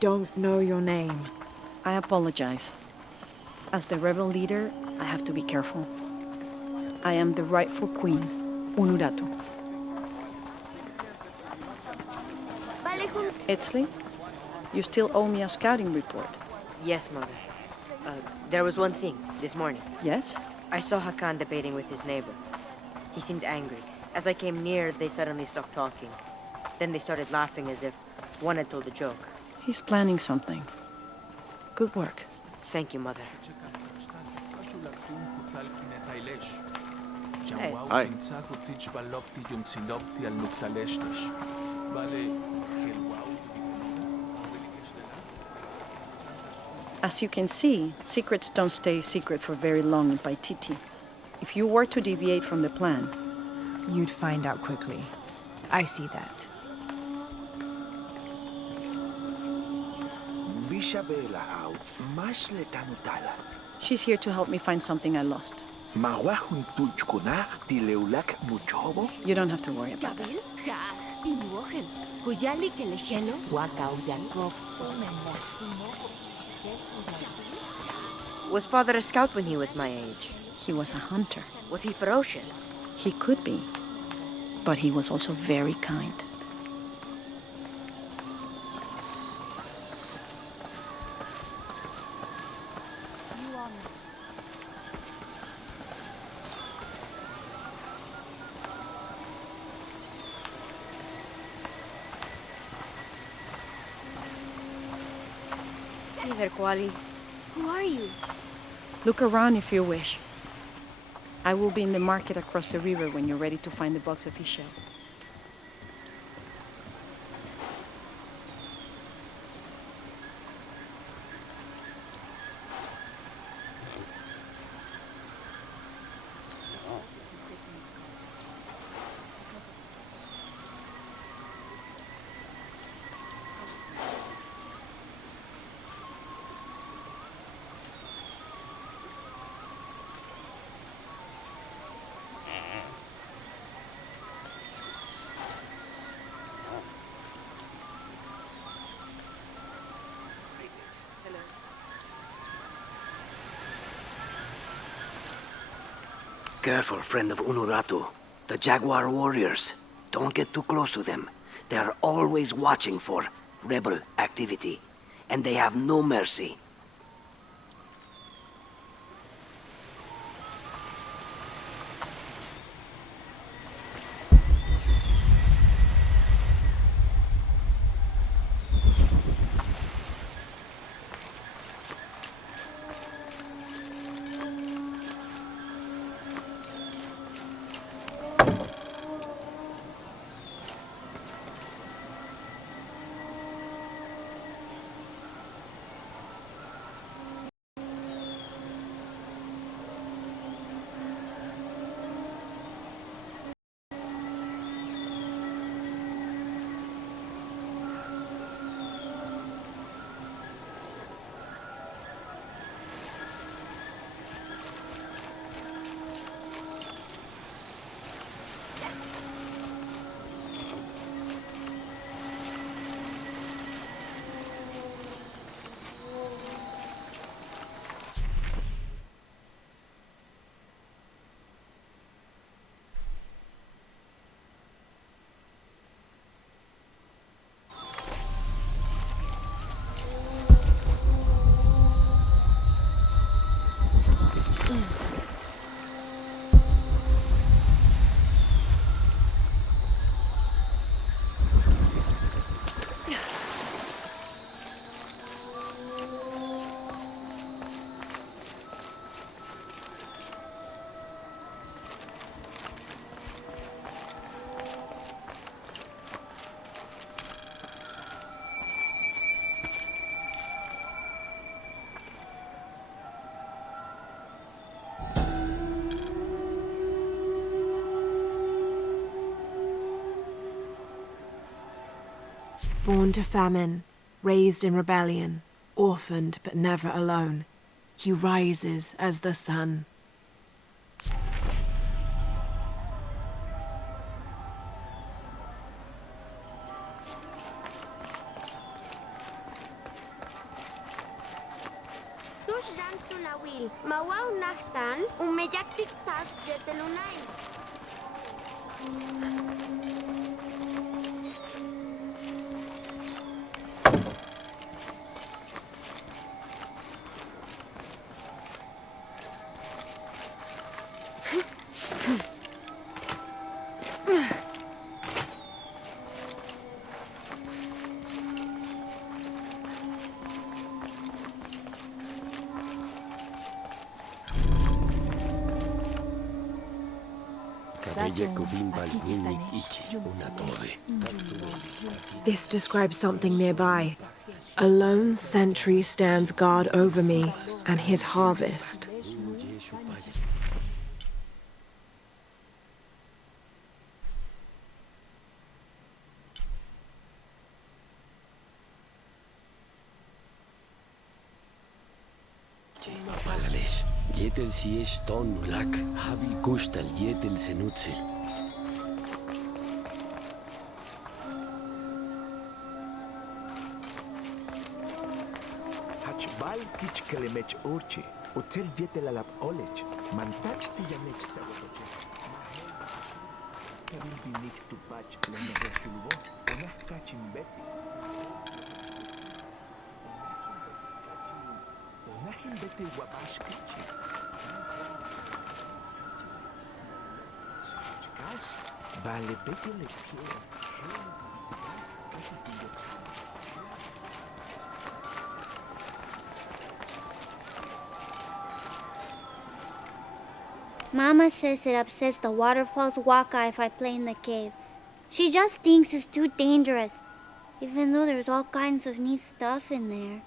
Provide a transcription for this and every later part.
don't know your name. I apologize. As the rebel leader, I have to be careful. I am the rightful queen, Unuratu. Etzli, you still owe me a scouting report. Yes, Mother. There was one thing, this morning. Yes? I saw Hakan debating with his neighbor. He seemed angry. As I came near, they suddenly stopped talking. Then they started laughing as if one had told a joke. He's planning something. Good work. Thank you, Mother. Hey. Hi. As you can see, secrets don't stay secret for very long in Paititi. If you were to deviate from the plan, You'd find out quickly. I see that. she's here to help me find something I lost. You don't have to worry about that. Was Father a scout when he was my age? He was a hunter. Was he ferocious? He could be, but he was also very kind. Hey there, Kuali. Who are you? Look around if you wish. I will be in the market across the river when you're ready to find the box of fish. Careful, friend of Unuratu. The Jaguar warriors. Don't get too close to them. They are always watching for rebel activity. And they have no mercy. Born to famine, raised in rebellion, orphaned but never alone, he rises as the sun. Nachtan, umeyak tiktak yetelunay. This describes something nearby. A lone sentry stands guard over me and his harvest. Palales, yetel si es ton mulak, habi kustal yetel senutsil. Hachbal kichkalemech urchi, utel yetel alap olech, mantach tiyanech tawakoche. Kabil binik tupach lena rechulbo, onah kachimbeti. Onahim beti wabash kichi. Vale, beti le quiero. Mama says it upsets the waterfall's waka if I play in the cave. She just thinks it's too dangerous, even though there's all kinds of neat stuff in there.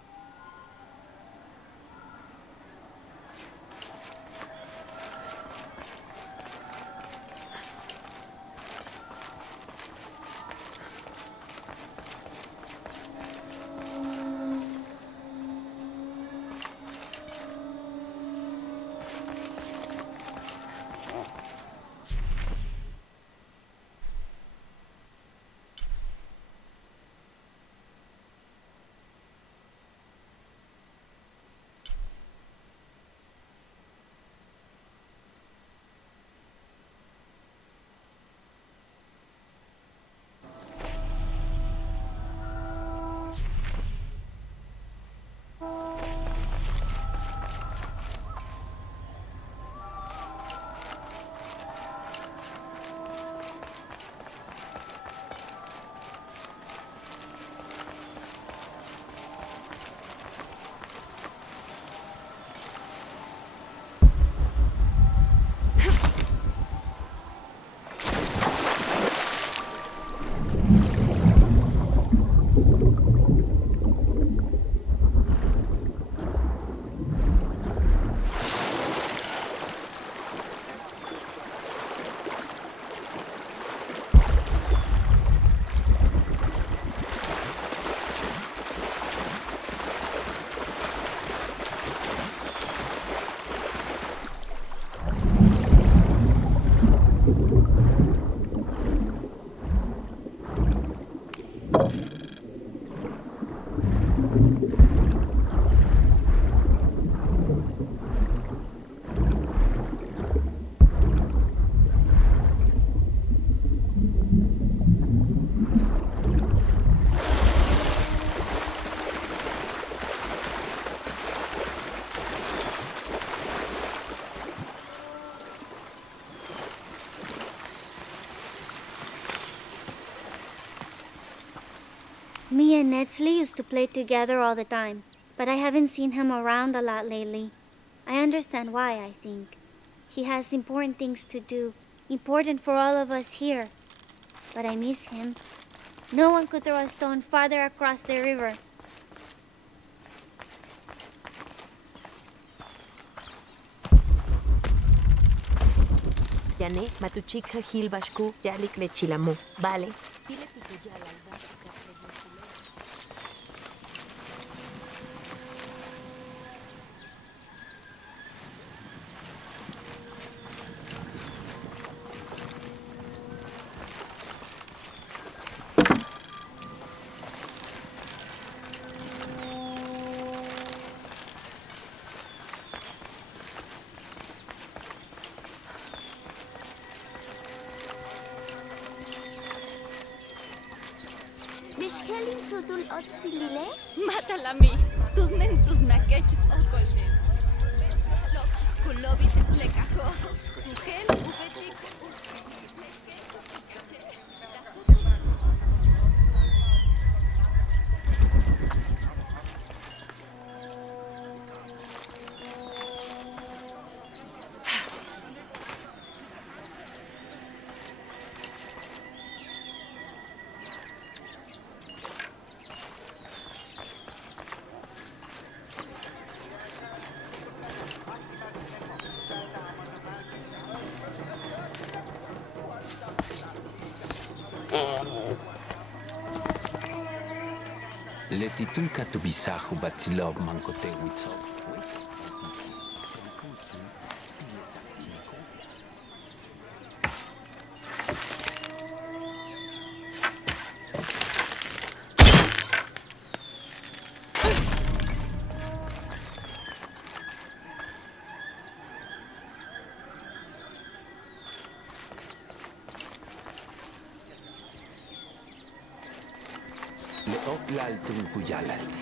Me and Netsley used to play together all the time, but I haven't seen him around a lot lately. I understand why, I think. He has important things to do, important for all of us here. But I miss him. No one could throw a stone farther across the river. Yane, matuchikha hilbashku, yalik lechilamu. Vale. Lishkelin sutul otsilile? Matalami, tus nentus makech okolin. Lok, kulobit lekajo, tujel ubetik Letitun katubisahu batsilov mankote witsov. Leoplal tunkuyalalti.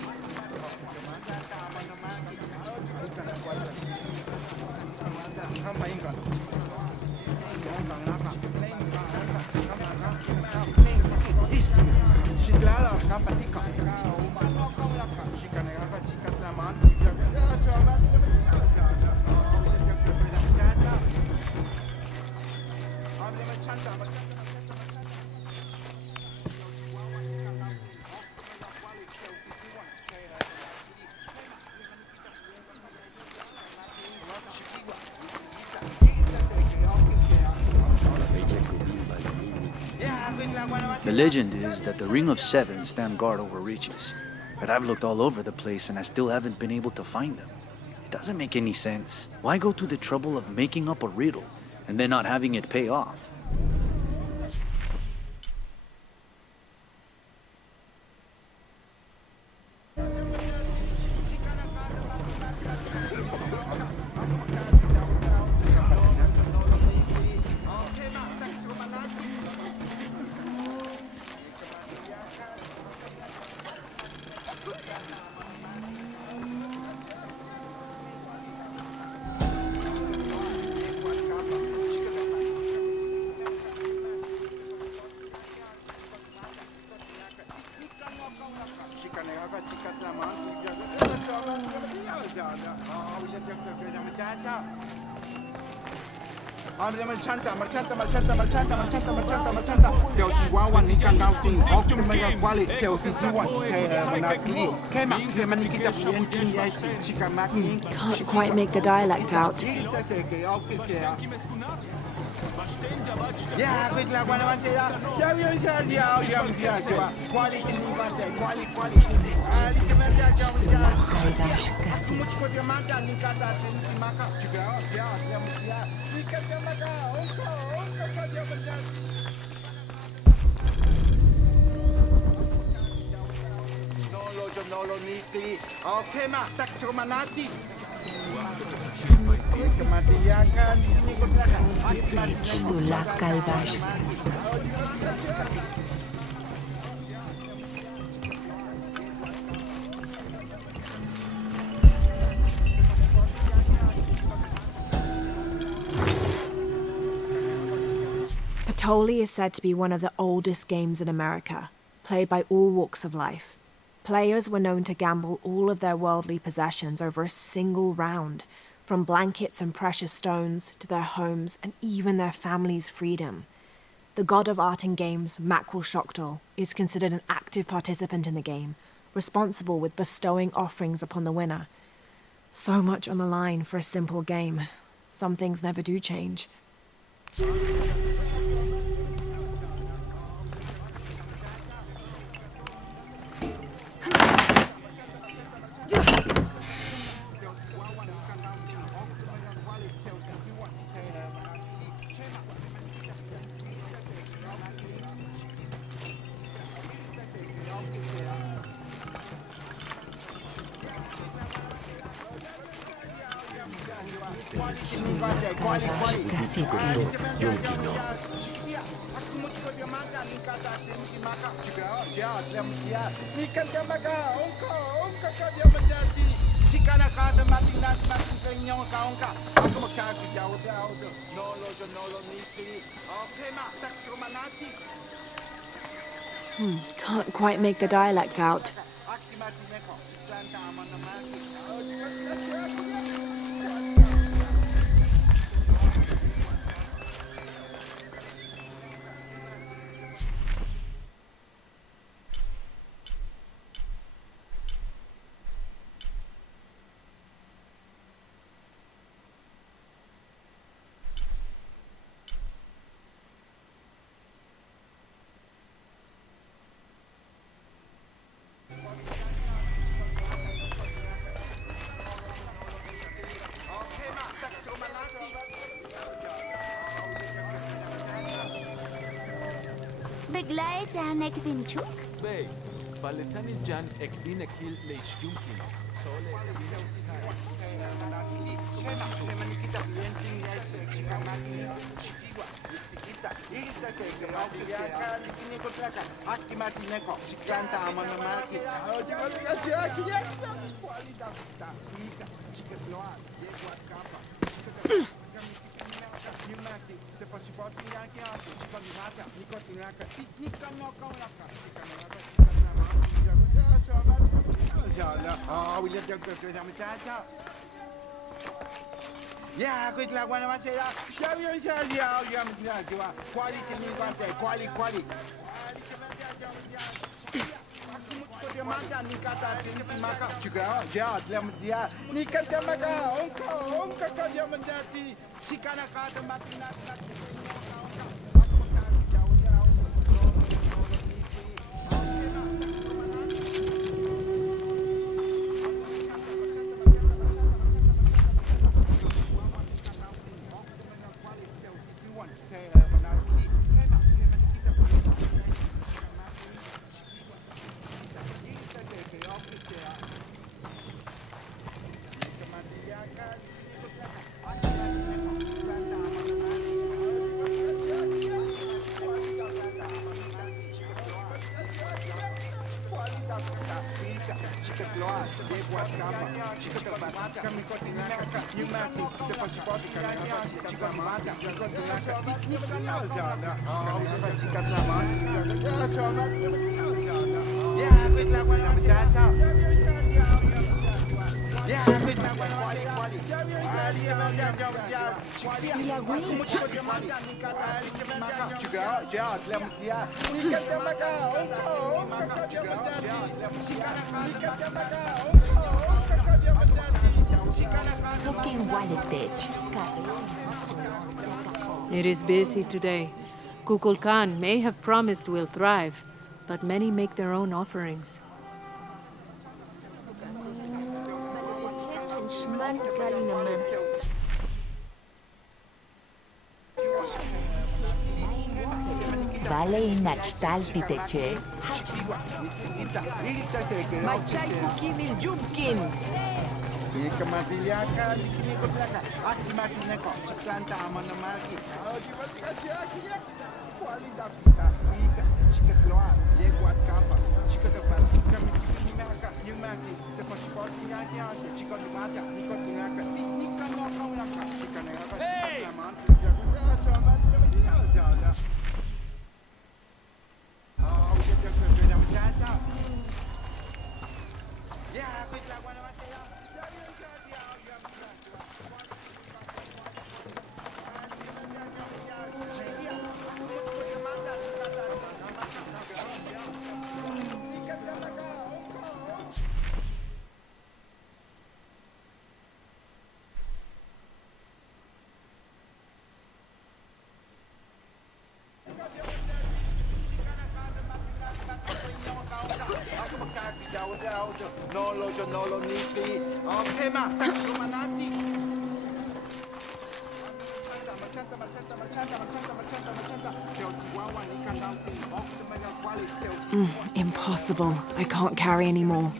The legend is that the Ring of Seven stand guard over riches. But I've looked all over the place and I still haven't been able to find them. It doesn't make any sense. Why go to the trouble of making up a riddle and then not having it pay off? Can't quite make the dialect out. Patoli is said to be one of the oldest games in America, played by all walks of life. Players were known to gamble all of their worldly possessions over a single round, from blankets and precious stones to their homes and even their family's freedom. The god of art and games, Mackerel Shockdal, is considered an active participant in the game, responsible with bestowing offerings upon the winner. So much on the line for a simple game. Some things never do change. Can't quite make the dialect out. Begleid aan ek binchuk. Bey, baletani jan ekbin ekil leitjumkin. Yeah, good luck when I say that. Quality. It is busy today. Kukulkan may have promised we'll thrive, but many make their own offerings. Vale inachtalti teche. Machai kukini jumkin. Kemadiliakan, akimatineko, seklanta amanamaki. Kualidad kita, jika keluar, lewat kapal, jika dapat kami maka nyumaki, dapat sport nyaki ada, jika dimata, jika tinaka, tiknikan lokal laka, jika neka, jika naman, jika sobat, jika saja. Oh, kita kerja macam. Ya, kita lakukan macam. Nolo niti. Okay, ma. Manati. Impossible. I can't carry anymore.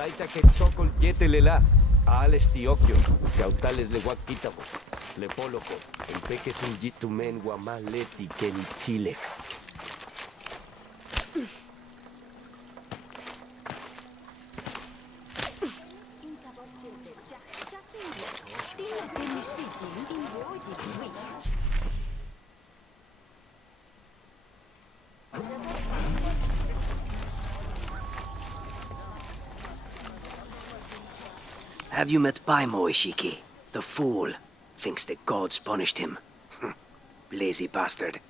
Taita que chocol yetelela, ales tiokio, cautales le guaquitabo, le poloco, el peque sin jitumen guamaleti que ni chile. Have you met Paimo, Ishiki? The fool. Thinks the gods punished him. Lazy bastard.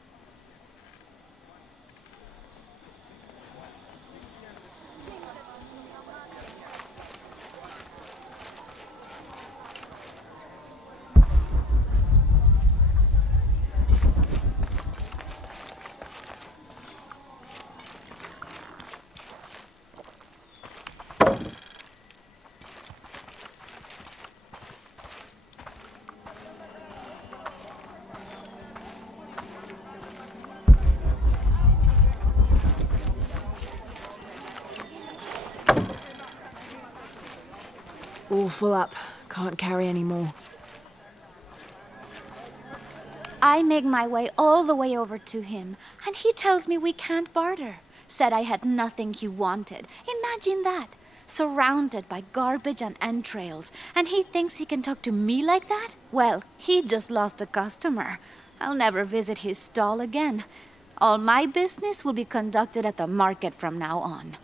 All full up. Can't carry any more. I make my way all the way over to him, and he tells me we can't barter. Said I had nothing he wanted. Imagine that. Surrounded by garbage and entrails, and he thinks he can talk to me like that? Well, he just lost a customer. I'll never visit his stall again. All my business will be conducted at the market from now on.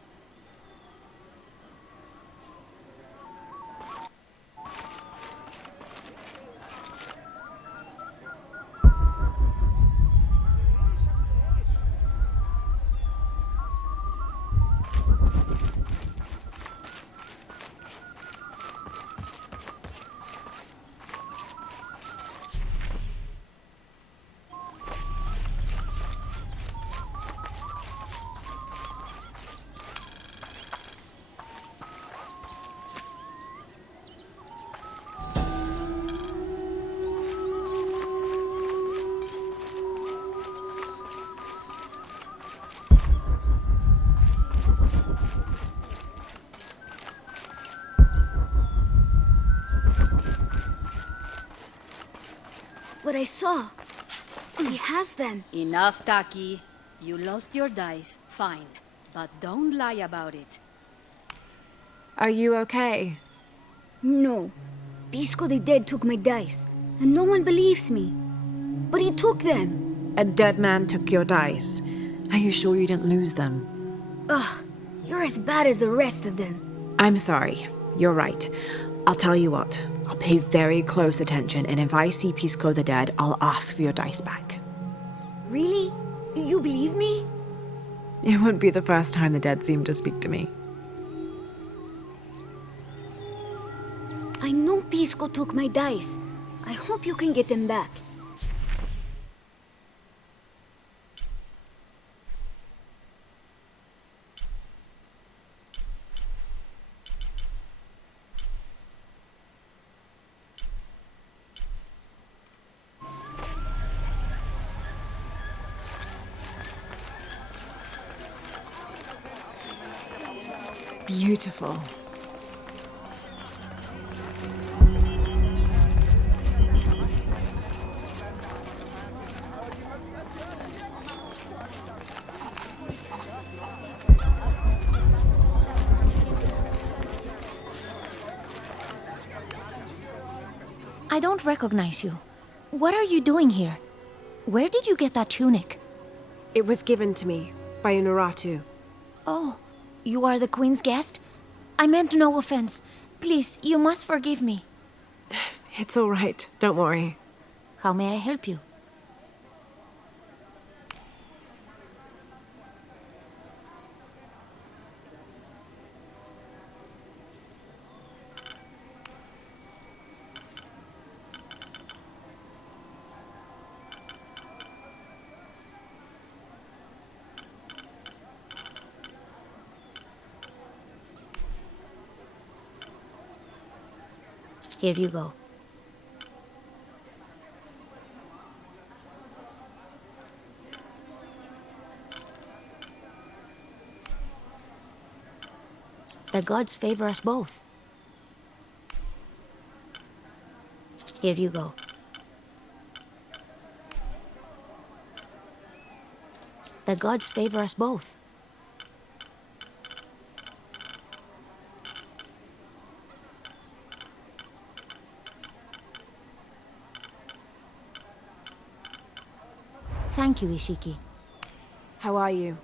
But I saw. He has them. Enough, Taki. You lost your dice, fine. But don't lie about it. Are you okay? No. Pisco the Dead took my dice, and no one believes me. But he took them. A dead man took your dice. Are you sure you didn't lose them? Ugh, you're as bad as the rest of them. I'm sorry. You're right. I'll tell you what. I'll pay very close attention, and if I see Pisco the Dead, I'll ask for your dice back. Really? You believe me? It wouldn't be the first time the dead seemed to speak to me. I know Pisco took my dice. I hope you can get them back. Beautiful. I don't recognize you. What are you doing here? Where did you get that tunic? It was given to me by Unuratu. Oh, you are the Queen's guest? I meant no offense. Please, you must forgive me. It's all right. Don't worry. How may I help you? Here you go. The gods favor us both. Here you go. The gods favor us both. Thank you, Ishiki. How are you?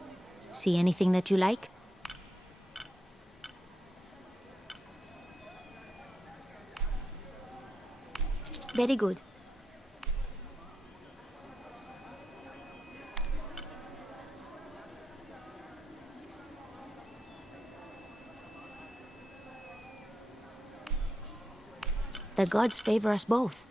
See anything that you like? Very good. The gods favor us both.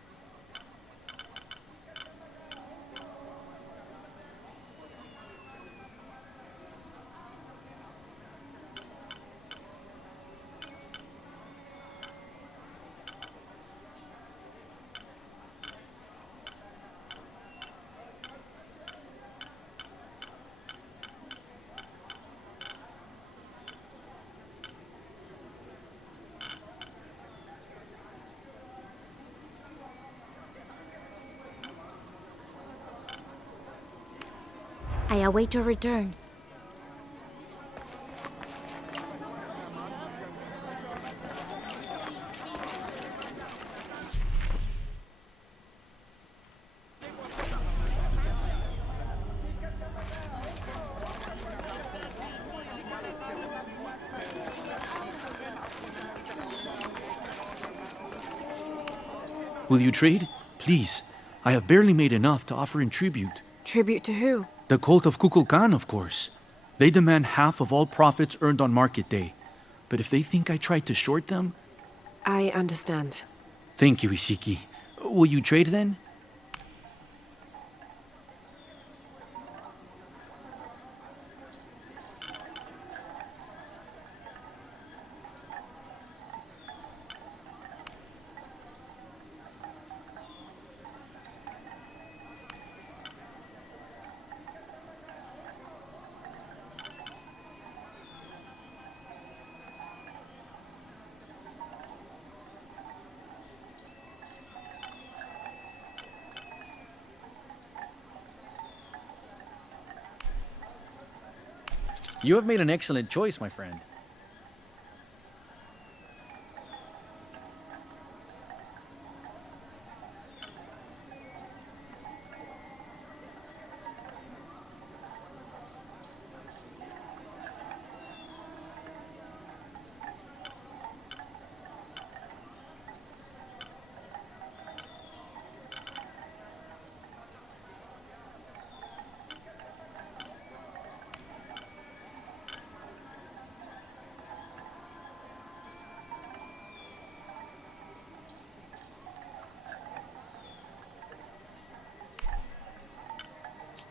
I await your return. Will you trade? Please. I have barely made enough to offer in tribute. Tribute to who? The cult of Kukulkan, of course. They demand half of all profits earned on market day. But if they think I tried to short them... I understand. Thank you, Ishiki. Will you trade then? You have made an excellent choice, my friend.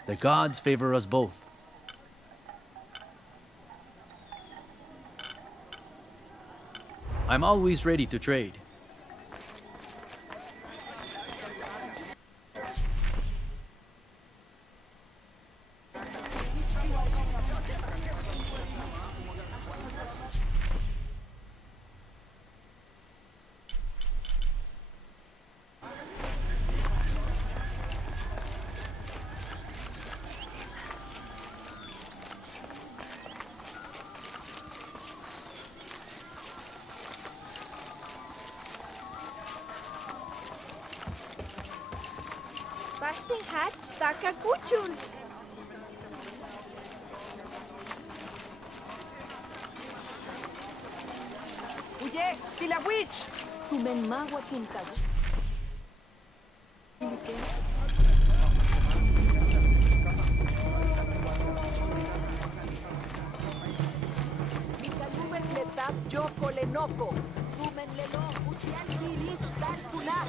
The gods favor us both. I'm always ready to trade. Washing hat, taka kuchun. Oye, Pilawich! Tumen magua tinkago. Mikalumes letap joko lenoko. Tumen lelo utian hilich tal kular.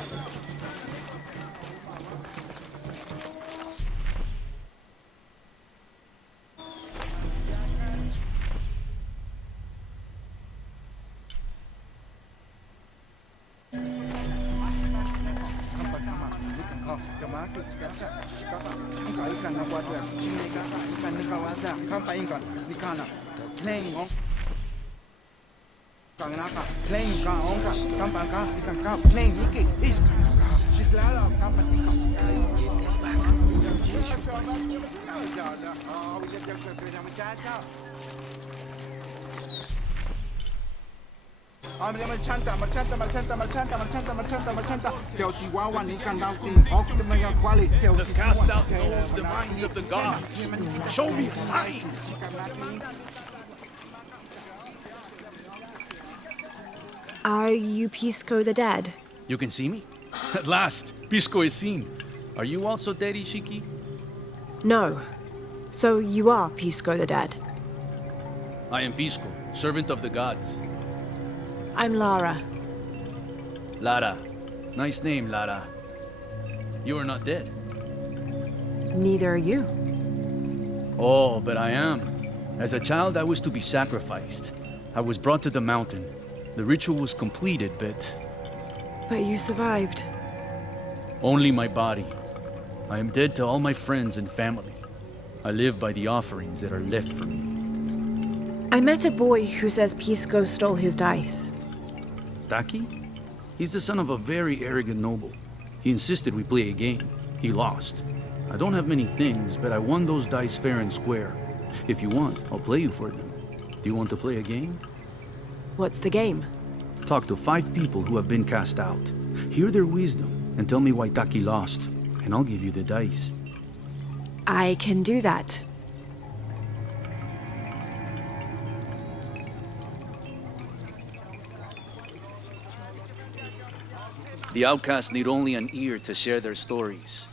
The cast out knows the minds of the gods. Show me a sign. Are you Pisco the Dead? You can see me? At last, Pisco is seen. Are you also dead, Ishiki? No. So you are Pisco the Dead. I am Pisco, servant of the gods. I'm Lara. Lara. Nice name, Lara. You are not dead. Neither are you. Oh, but I am. As a child, I was to be sacrificed. I was brought to the mountain. The ritual was completed, but... But you survived. Only my body. I am dead to all my friends and family. I live by the offerings that are left for me. I met a boy who says Pisco stole his dice. Taki? He's the son of a very arrogant noble. He insisted we play a game. He lost. I don't have many things, but I won those dice fair and square. If you want, I'll play you for them. Do you want to play a game? What's the game? Talk to 5 people who have been cast out. Hear their wisdom and tell me why Taki lost, and I'll give you the dice. I can do that. The outcasts need only an ear to share their stories.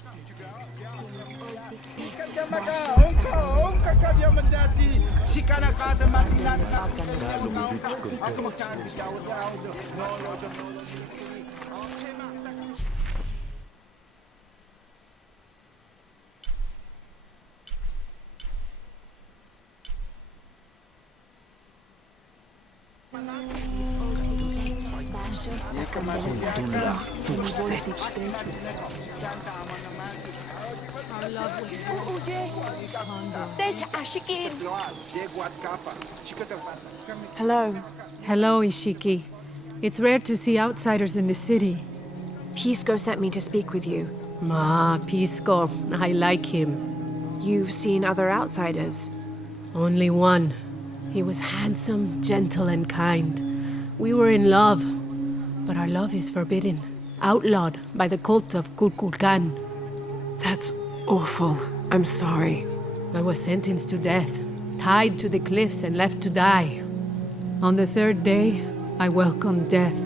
Hello. Hello, Ishiki. It's rare to see outsiders in the city. Pisco sent me to speak with you. Pisco. I like him. You've seen other outsiders? Only one. He was handsome, gentle, and kind. We were in love, but our love is forbidden, outlawed by the cult of Kukulkan. That's awful. I'm sorry. I was sentenced to death, tied to the cliffs and left to die. On the 3rd day, I welcomed death.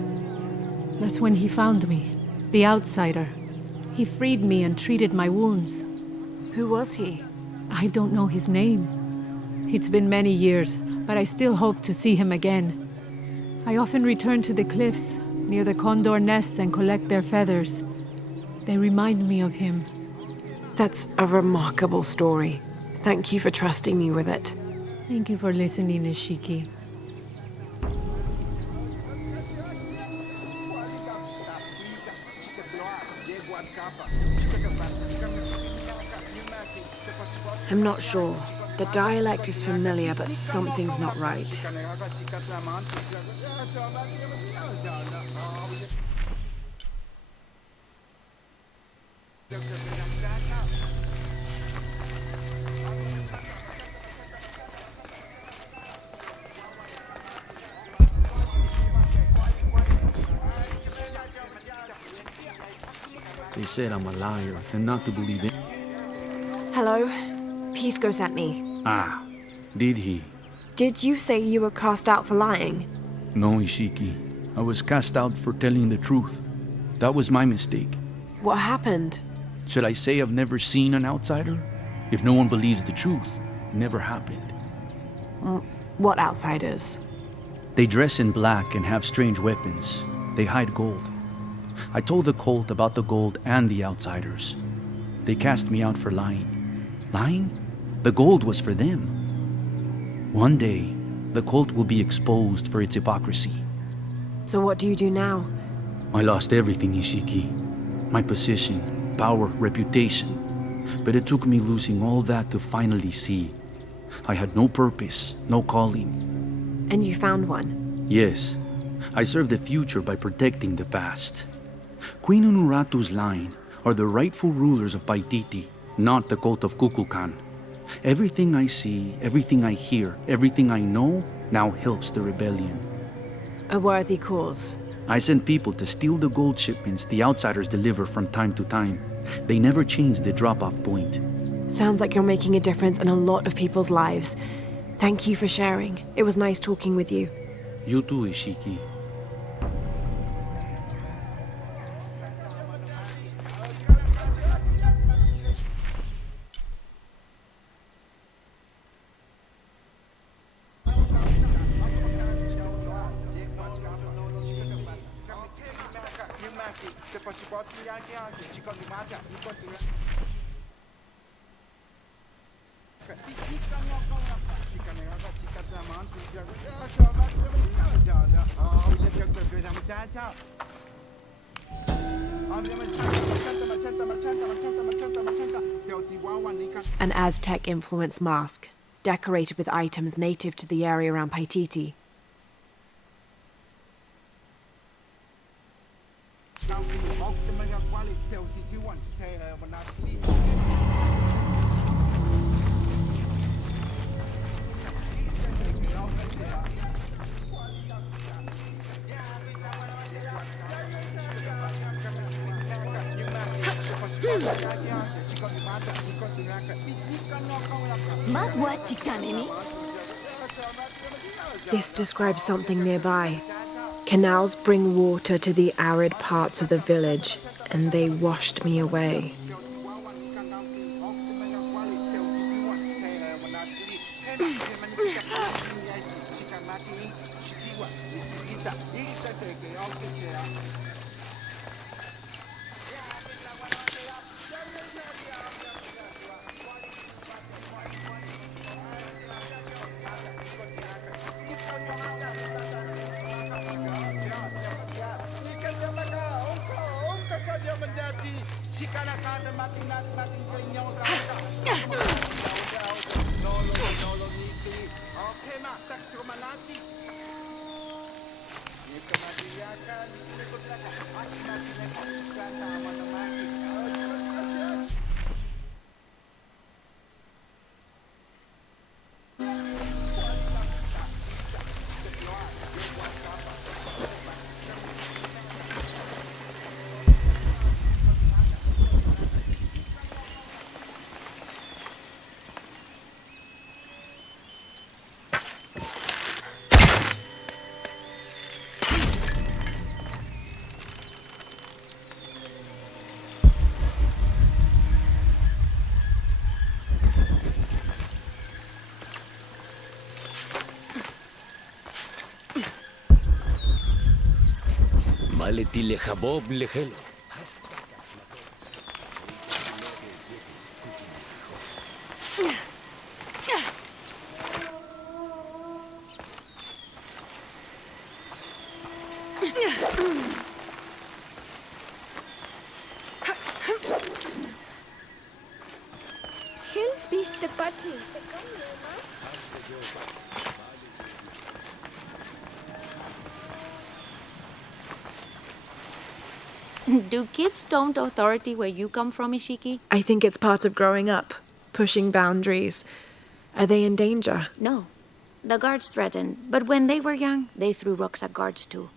That's when he found me, the outsider. He freed me and treated my wounds. Who was he? I don't know his name. It's been many years, but I still hope to see him again. I often return to the cliffs, near the condor nests, and collect their feathers. They remind me of him. That's a remarkable story. Thank you for trusting me with it. Thank you for listening, Ishiki. I'm not sure. The dialect is familiar, but something's not right. They said I'm a liar and not to believe it. Hello? Pisco sent me. Ah, did he? Did you say you were cast out for lying? No, Ishiki. I was cast out for telling the truth. That was my mistake. What happened? Should I say I've never seen an outsider? If no one believes the truth, it never happened. What outsiders? They dress in black and have strange weapons. They hide gold. I told the cult about the gold and the outsiders. They cast me out for lying. Lying? The gold was for them. One day, the cult will be exposed for its hypocrisy. So what do you do now? I lost everything, Ishiki. My position, power, reputation. But it took me losing all that to finally see. I had no purpose, no calling. And you found one? Yes. I serve the future by protecting the past. Queen Unuratu's line are the rightful rulers of Paititi, not the cult of Kukulkan. Everything I see, everything I hear, everything I know now helps the rebellion. A worthy cause. I send people to steal the gold shipments the outsiders deliver from time to time. They never change the drop-off point. Sounds like you're making a difference in a lot of people's lives. Thank you for sharing. It was nice talking with you. You too, Ishiki. An Aztec-influenced mask, decorated with items native to the area around Paititi. This describes something nearby. Canals bring water to the arid parts of the village, and they washed me away. Maleti lejabob lejelo. Do kids don't authority where you come from, Ishiki? I think it's part of growing up, pushing boundaries. Are they in danger? No. The guards threatened, but when they were young, they threw rocks at guards too.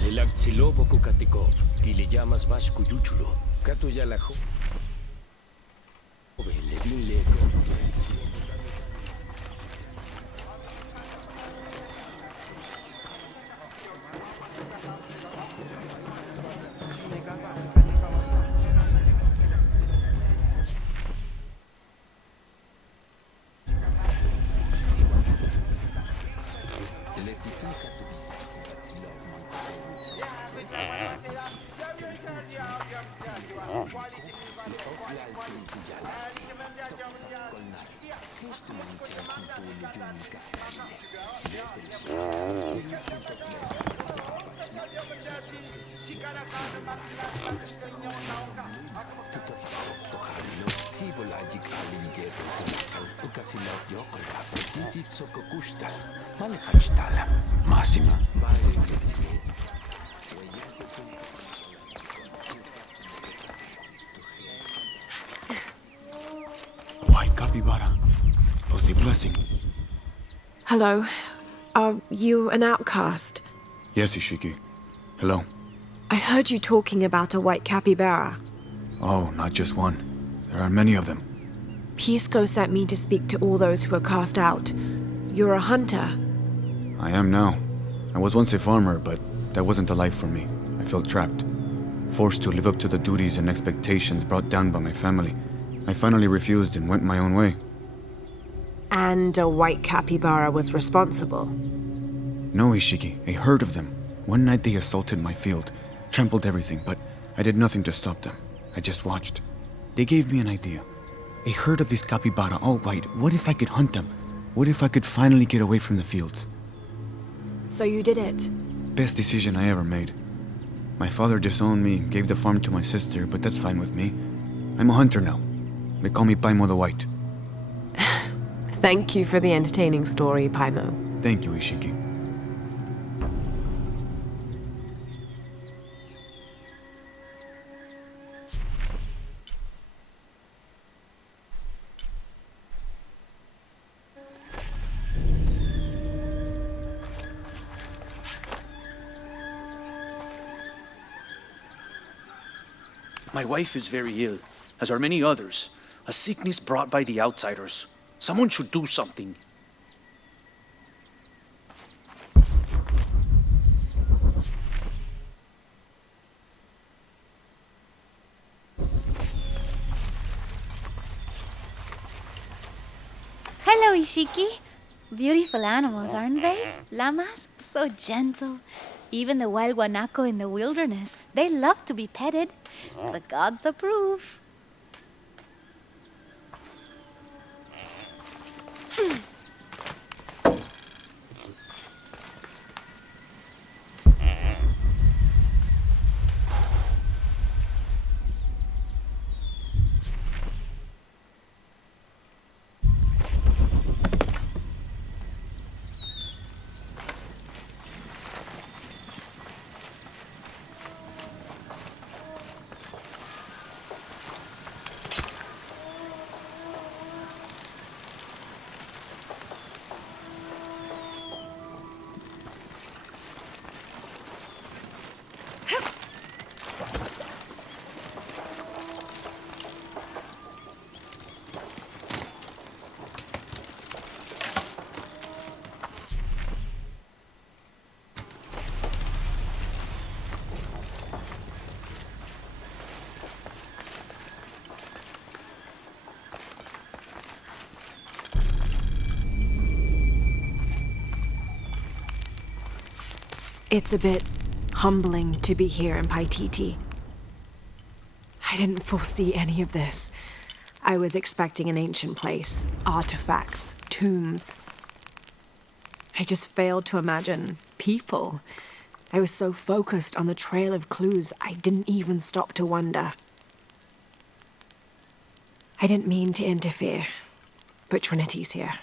Lilagtsilobo kukatikop, ti le llamas vascuyuchulo. Katuya la jo. Levin lego. Massima. White capybara. Was a blessing. Hello. Are you an outcast? Yes, Ishiki. Hello. I heard you talking about a white capybara. Oh, not just one. There are many of them. Pisco sent me to speak to all those who are cast out. You're a hunter. I am now. I was once a farmer, but that wasn't the life for me. I felt trapped. Forced to live up to the duties and expectations brought down by my family. I finally refused and went my own way. And a white capybara was responsible. No, Ishiki. A herd of them. One night they assaulted my field, trampled everything, but I did nothing to stop them. I just watched. They gave me an idea. A herd of these capybara, all white. What if I could hunt them? What if I could finally get away from the fields? So you did it? Best decision I ever made. My father disowned me, gave the farm to my sister, but that's fine with me. I'm a hunter now. They call me Paimo the White. Thank you for the entertaining story, Paimo. Thank you, Ishiki. My wife is very ill, as are many others. A sickness brought by the outsiders. Someone should do something. Hello, Ishiki. Beautiful animals, aren't they? Llamas? So gentle. Even the wild guanaco in the wilderness, they love to be petted. The gods approve. It's a bit humbling to be here in Paititi. I didn't foresee any of this. I was expecting an ancient place, artifacts, tombs. I just failed to imagine people. I was so focused on the trail of clues, I didn't even stop to wonder. I didn't mean to interfere, but Trinity's here.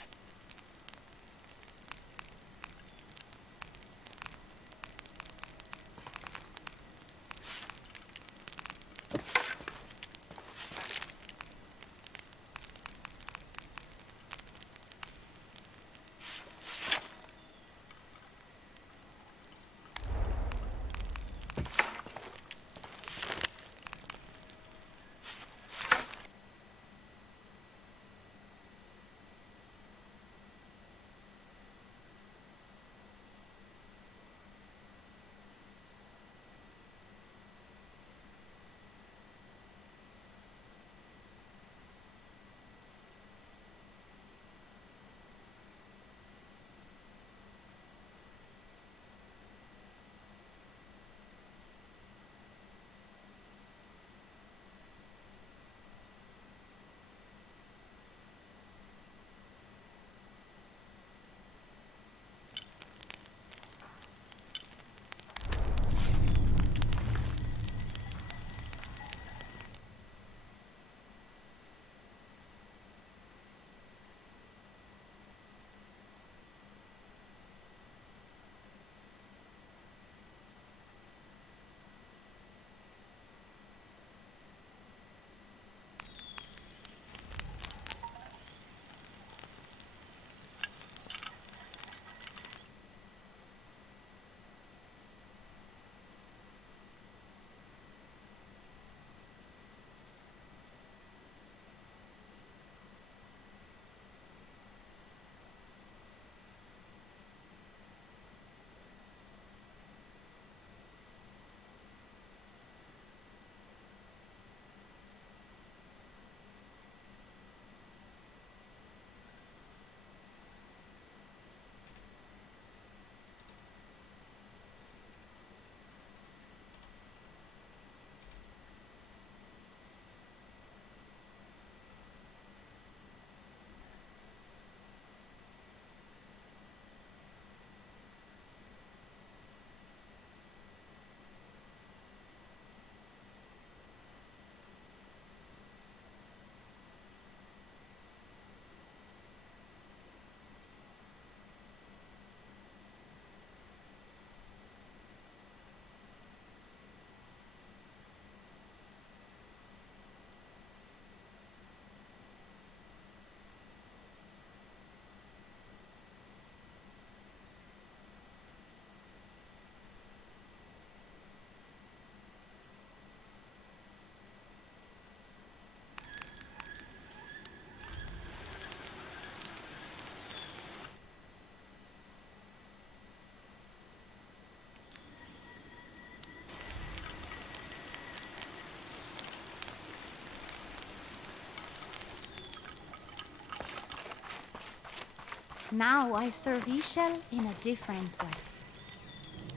Now I serve Ishel in a different way.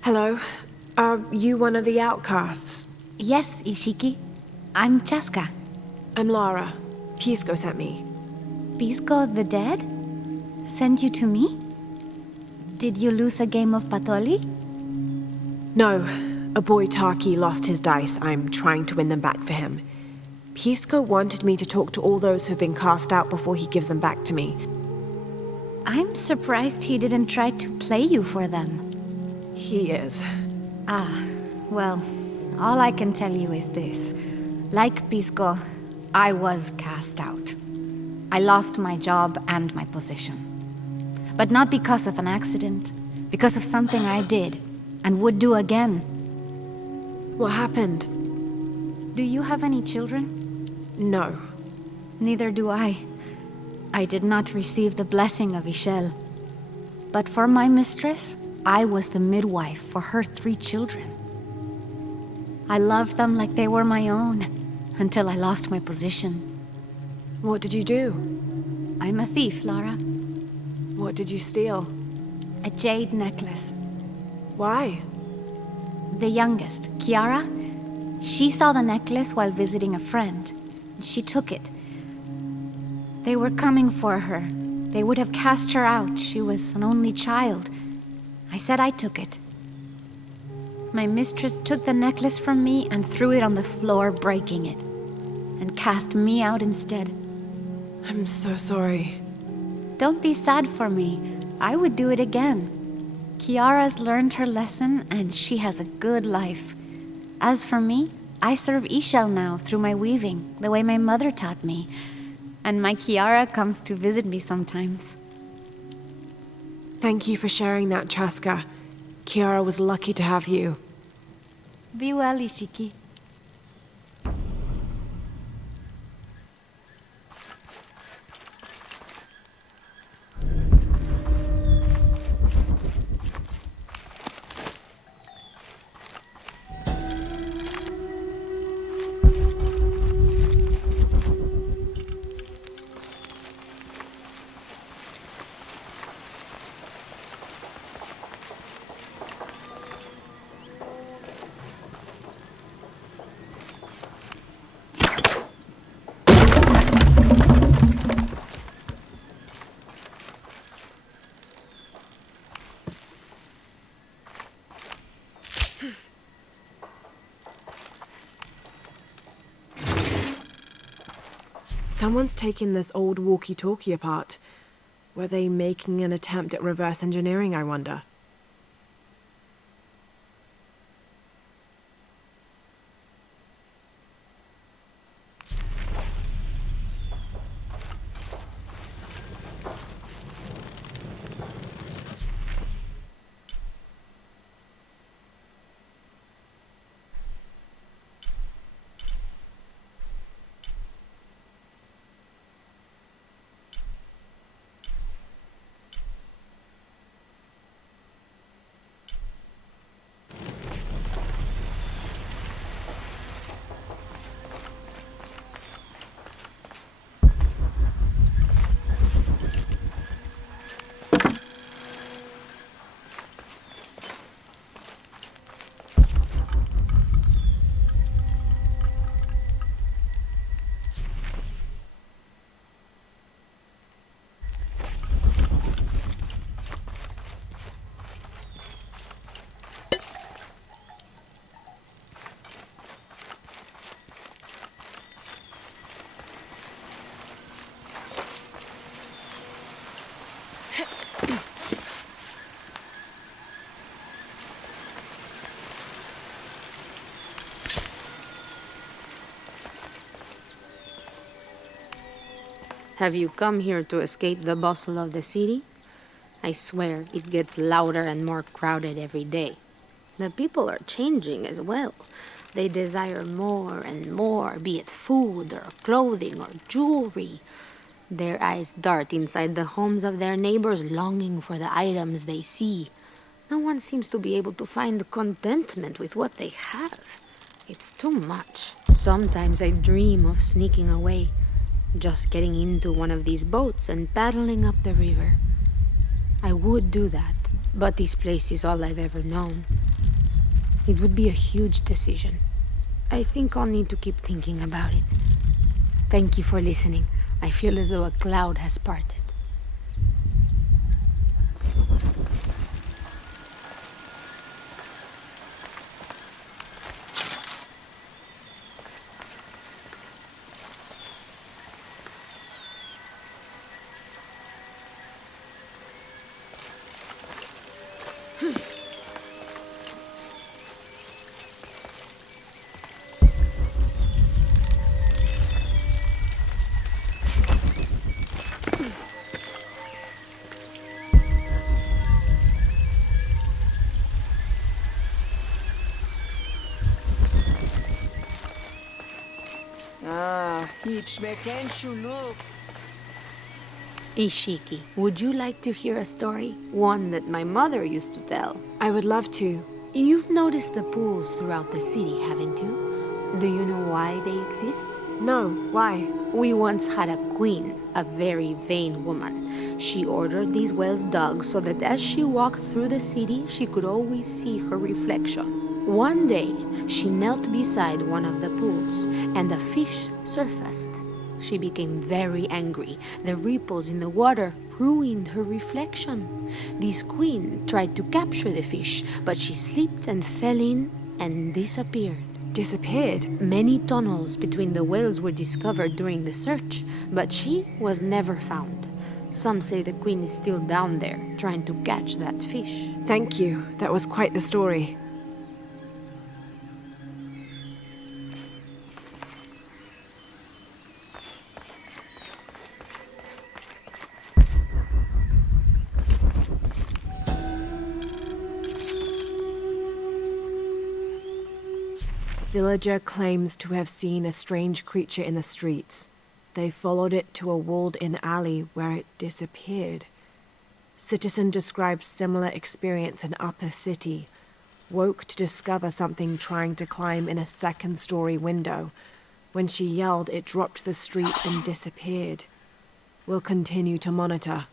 Hello. Are you one of the outcasts? Yes, Ishiki. I'm Chaska. I'm Lara. Pisco sent me. Pisco the dead? Sent you to me? Did you lose a game of Patoli? No. A boy Taki lost his dice. I'm trying to win them back for him. Pisco wanted me to talk to all those who've been cast out before he gives them back to me. I'm surprised he didn't try to play you for them. He is. Ah, well, all I can tell you is this. Like Pisco, I was cast out. I lost my job and my position. But not because of an accident, because of something I did and would do again. What happened? Do you have any children? No. Neither do I. I did not receive the blessing of Ishel. But for my mistress, I was the midwife for her 3 children. I loved them like they were my own, until I lost my position. What did you do? I'm a thief, Lara. What did you steal? A jade necklace. Why? The youngest, Kiara, she saw the necklace while visiting a friend. She took it. They were coming for her. They would have cast her out. She was an only child. I said I took it. My mistress took the necklace from me and threw it on the floor, breaking it, and cast me out instead. I'm so sorry. Don't be sad for me. I would do it again. Kiara's learned her lesson, and she has a good life. As for me, I serve Ishel now through my weaving, the way my mother taught me. And my Kiara comes to visit me sometimes. Thank you for sharing that, Chaska. Kiara was lucky to have you. Be well, Ishiki. Someone's taken this old walkie-talkie apart. Were they making an attempt at reverse engineering, I wonder? Have you come here to escape the bustle of the city? I swear, it gets louder and more crowded every day. The people are changing as well. They desire more and more, be it food or clothing or jewelry. Their eyes dart inside the homes of their neighbors, longing for the items they see. No one seems to be able to find contentment with what they have. It's too much. Sometimes I dream of sneaking away, just getting into one of these boats and paddling up the river. I would do that, but this place is all I've ever known. It would be a huge decision. I think I'll need to keep thinking about it. Thank you for listening. I feel as though a cloud has parted. Ishiki, would you like to hear a story? One that my mother used to tell. I would love to. You've noticed the pools throughout the city, haven't you? Do you know why they exist? No, why? We once had a queen, a very vain woman. She ordered these wells dug so that as she walked through the city, she could always see her reflection. One day, she knelt beside one of the pools, and a fish surfaced. She became very angry. The ripples in the water ruined her reflection. This queen tried to capture the fish, but she slipped and fell in and disappeared. Disappeared? Many tunnels between the wells were discovered during the search, but she was never found. Some say the queen is still down there, trying to catch that fish. Thank you. That was quite the story. Villager claims to have seen a strange creature in the streets. They followed it to a walled-in alley where it disappeared. Citizen describes similar experience in Upper City. Woke to discover something trying to climb in a second-story window. When she yelled, it dropped to the street and disappeared. We'll continue to monitor.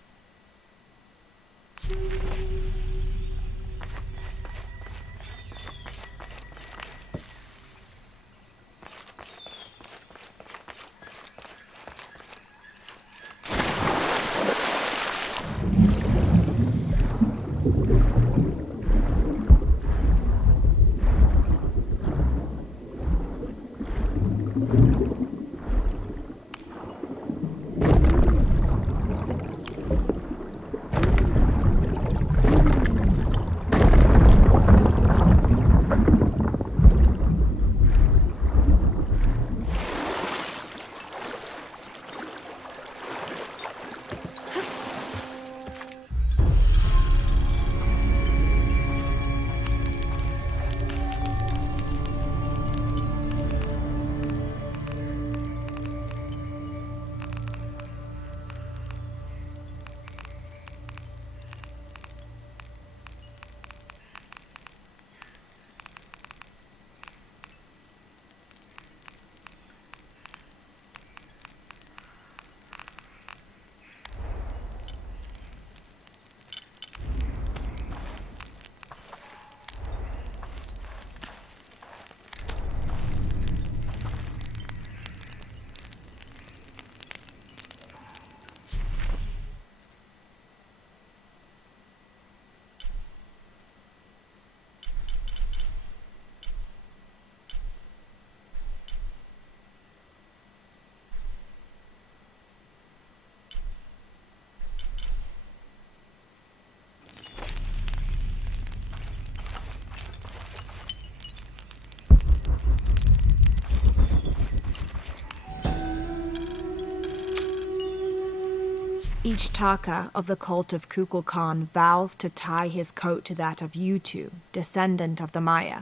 Each Taka of the cult of Kukulkan vows to tie his coat to that of Yutu, descendant of the Maya.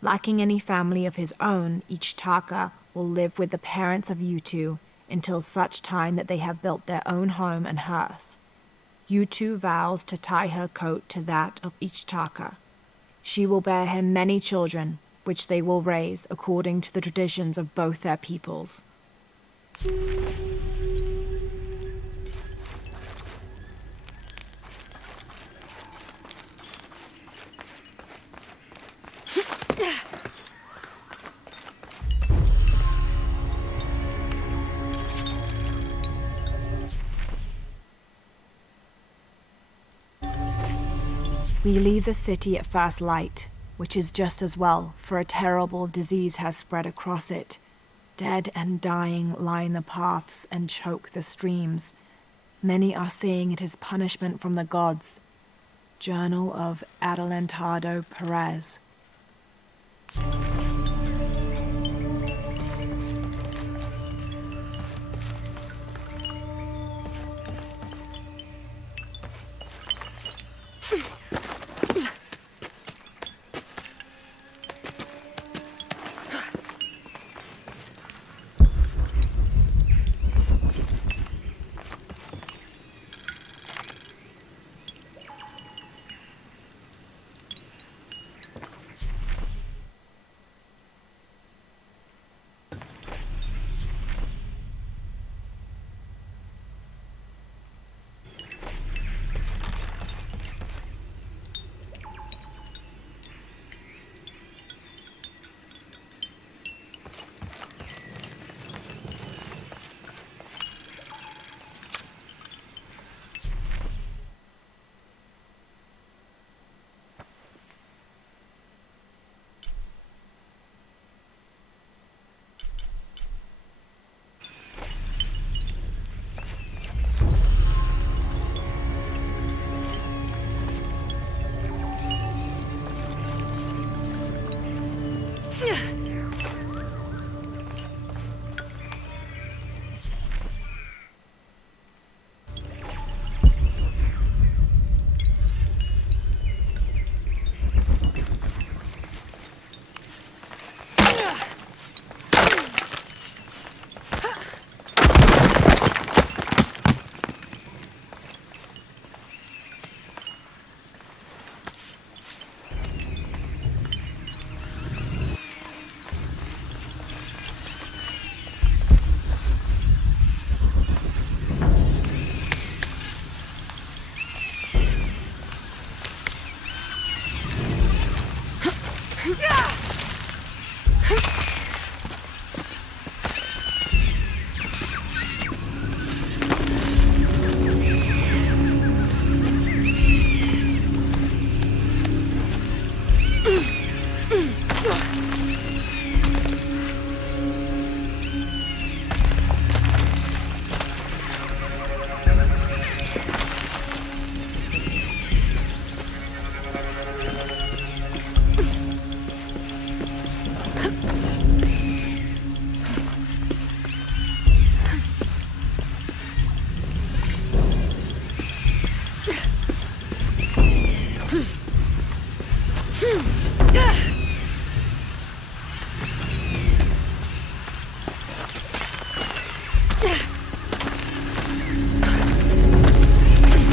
Lacking any family of his own, each Taka will live with the parents of Yutu until such time that they have built their own home and hearth. Yutu vows to tie her coat to that of each Taka. She will bear him many children, which they will raise according to the traditions of both their peoples. We leave the city at first light, which is just as well, for a terrible disease has spread across it. Dead and dying line the paths and choke the streams. Many are saying it is punishment from the gods. Journal of Adelantado Perez.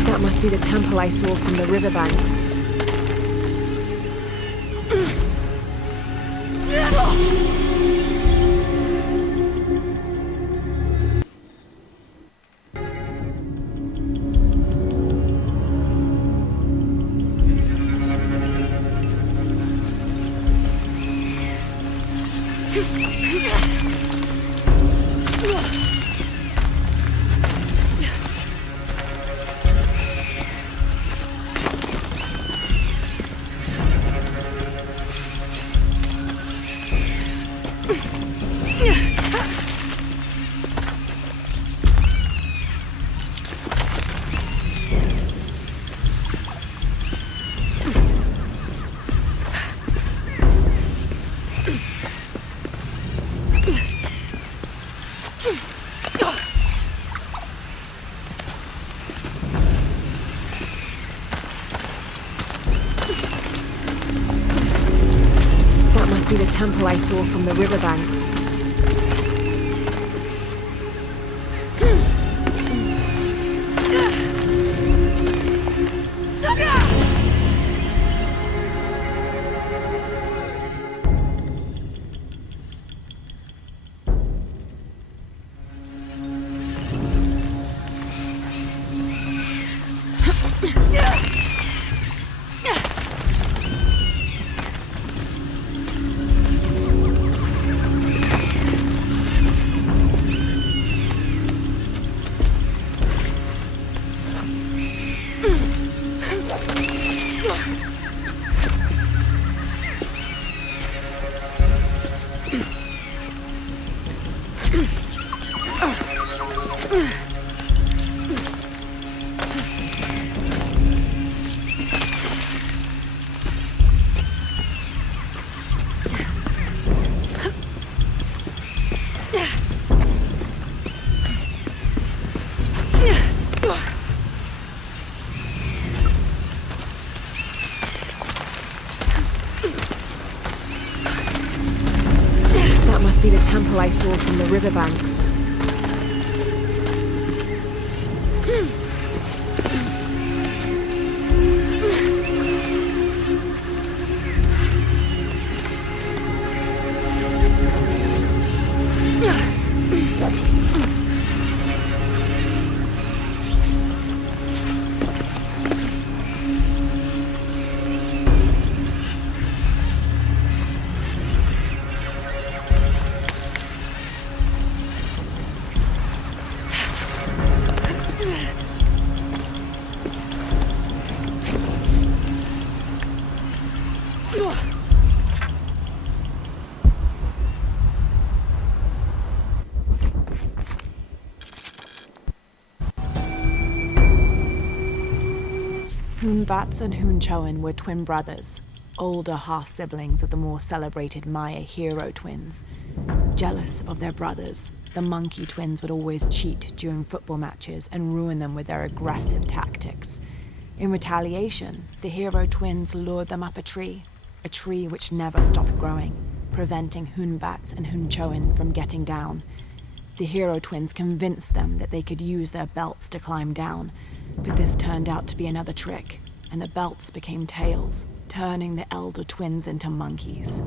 That must be the temple I saw from the riverbanks. That must be the temple I saw from the riverbanks. That must be the temple I saw from the riverbanks. Hoonbats and Hoonchoin were twin brothers, older half-siblings of the more celebrated Maya hero twins. Jealous of their brothers, the monkey twins would always cheat during football matches and ruin them with their aggressive tactics. In retaliation, the hero twins lured them up a tree which never stopped growing, preventing Hoonbats and Hoonchoin from getting down. The hero twins convinced them that they could use their belts to climb down, but this turned out to be another trick, and the belts became tails, turning the elder twins into monkeys.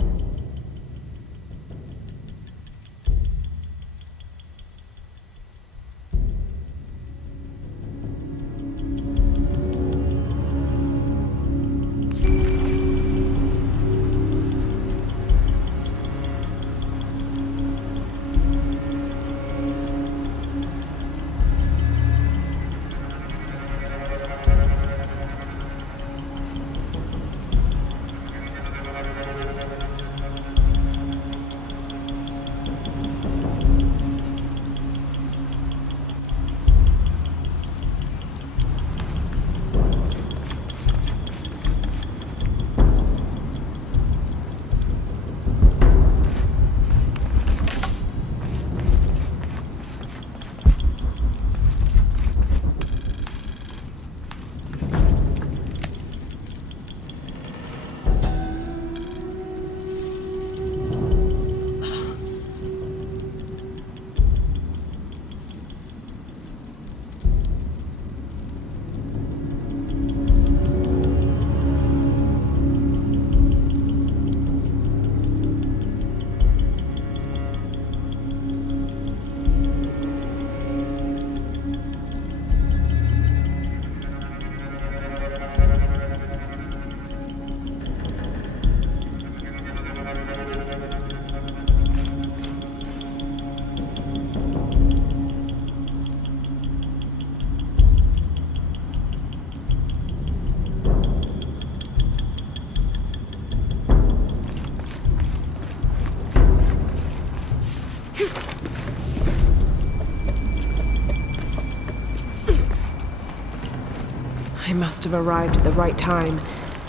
I must have arrived at the right time.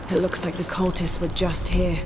It looks like the cultists were just here.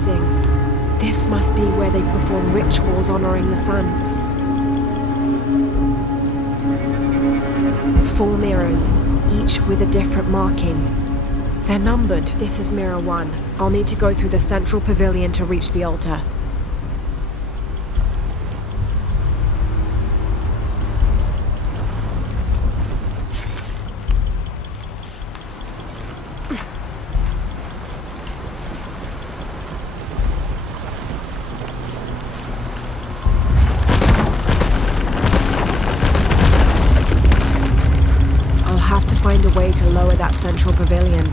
amazing. This must be where they perform rituals honoring the sun. 4 mirrors, each with a different marking. They're numbered. This is mirror 1. I'll need to go through the central pavilion to reach the altar. Find a way to lower that central pavilion.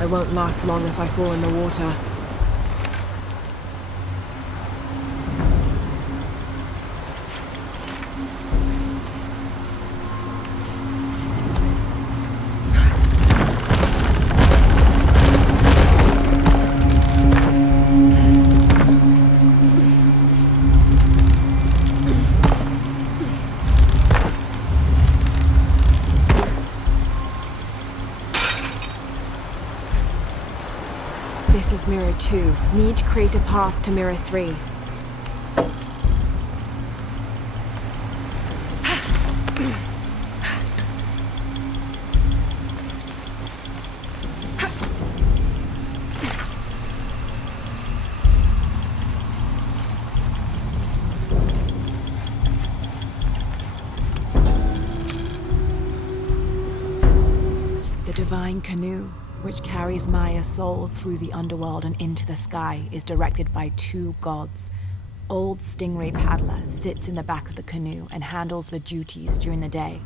I won't last long if I fall in the water. This is mirror 2. Need to create a path to mirror 3. The Divine Canoe, which carries Maya's souls through the underworld and into the sky, is directed by 2 gods. Old Stingray Paddler sits in the back of the canoe and handles the duties during the day,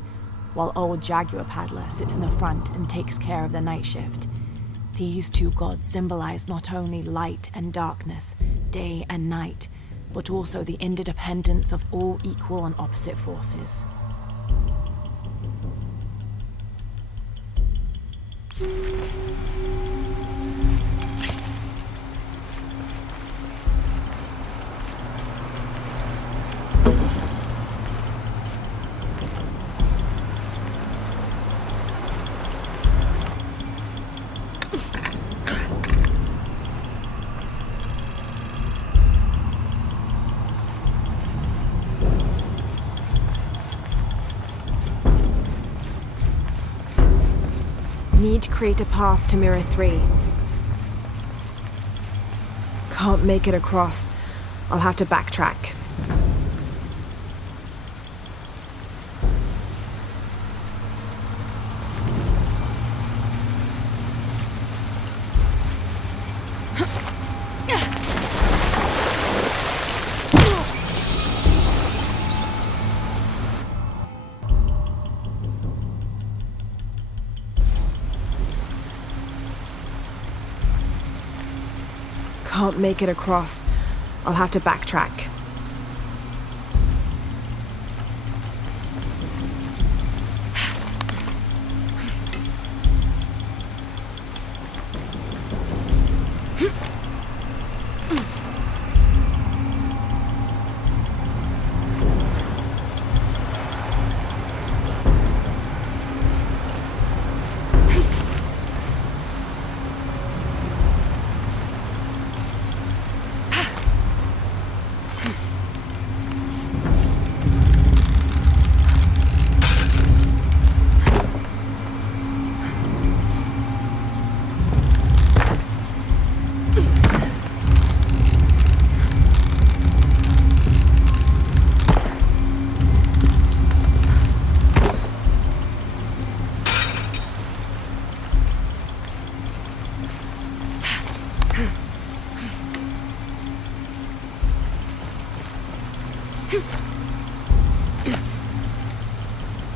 while Old Jaguar Paddler sits in the front and takes care of the night shift. These 2 gods symbolize not only light and darkness, day and night, but also the interdependence of all equal and opposite forces. Need to create a path to mirror 3. Can't make it across. I'll have to backtrack. Can't make it across. I'll have to backtrack.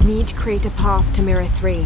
Need to create a path to mirror 3.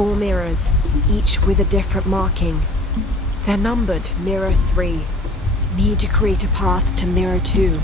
Four mirrors, each with a different marking. They're numbered Mirror 3. Need to create a path to Mirror 2.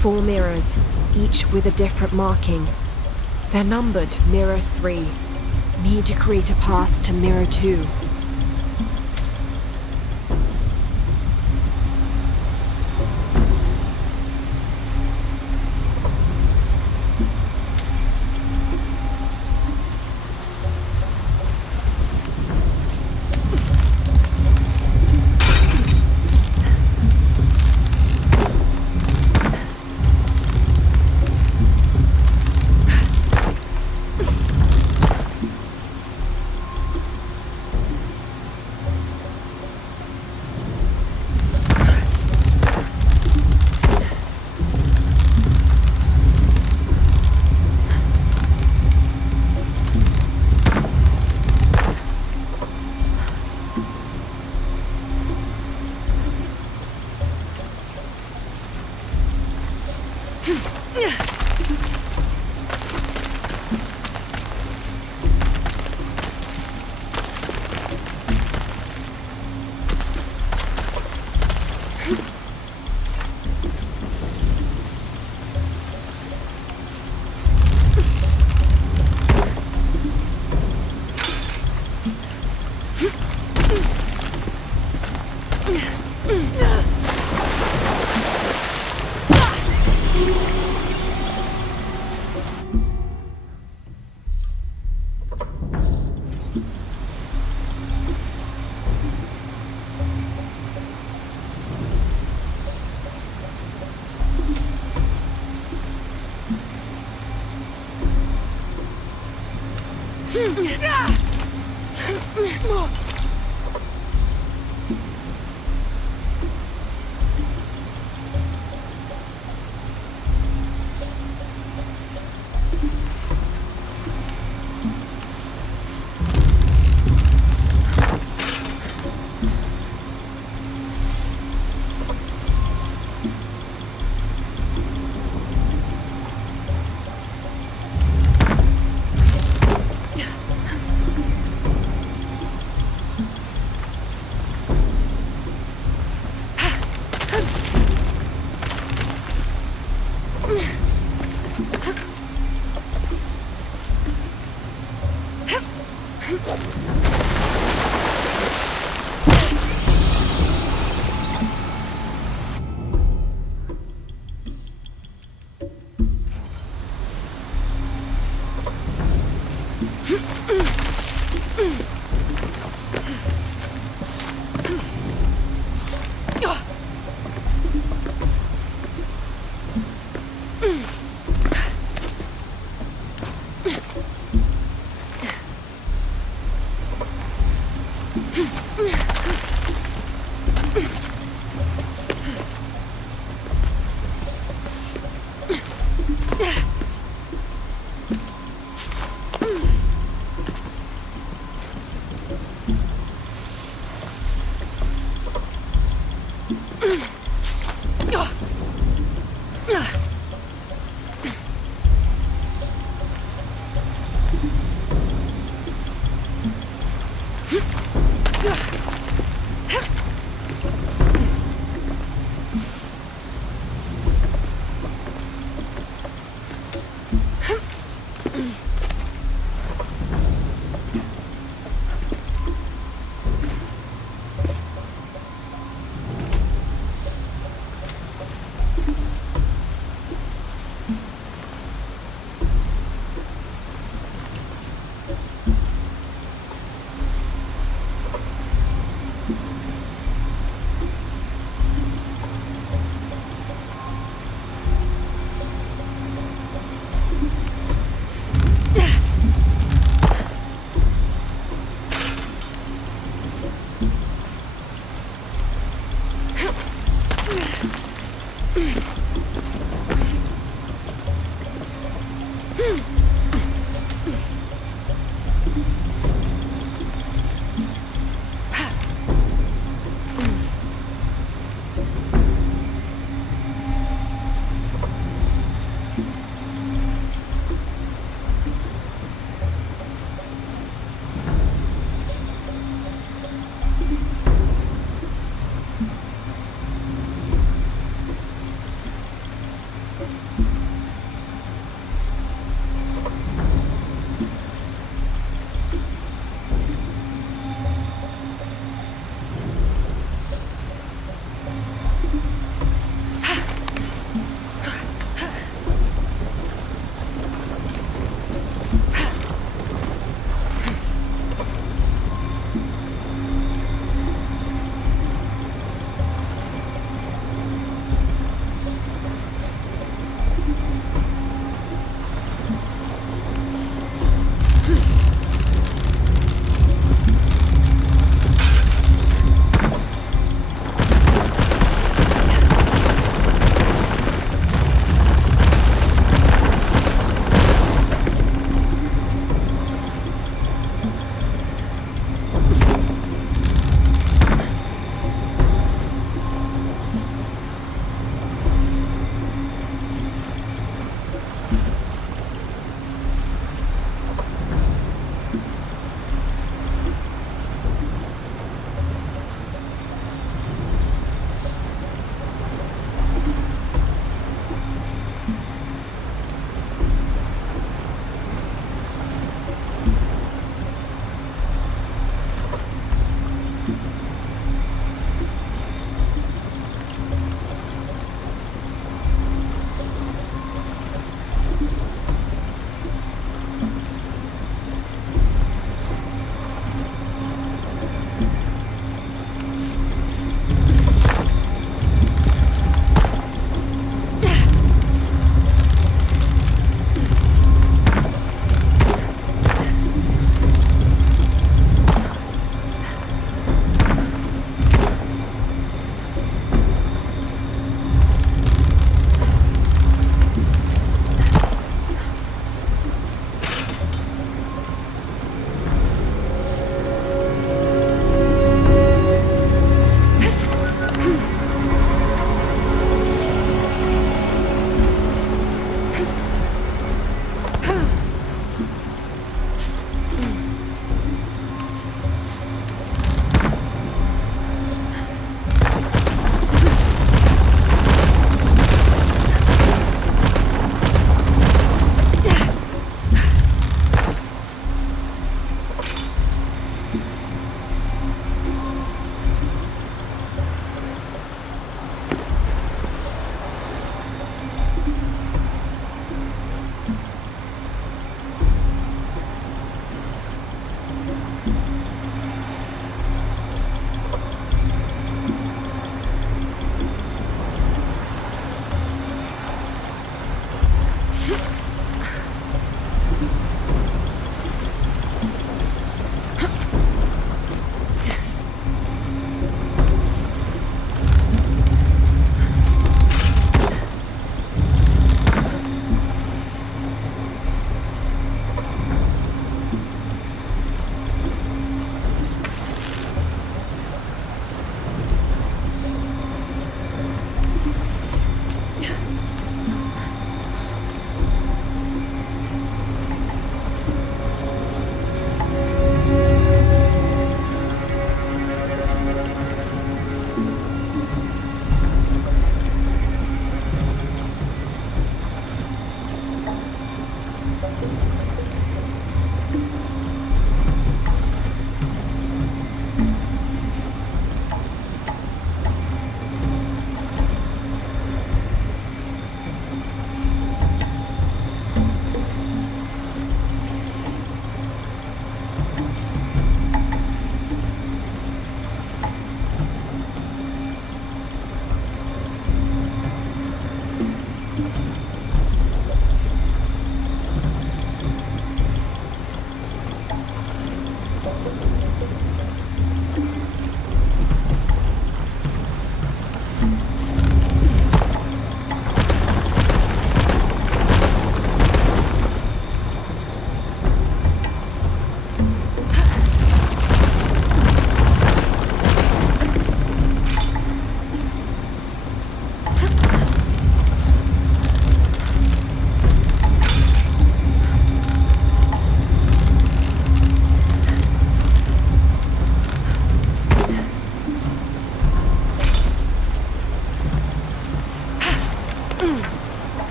Four mirrors, each with a different marking. They're numbered Mirror 3. Need to create a path to Mirror 2.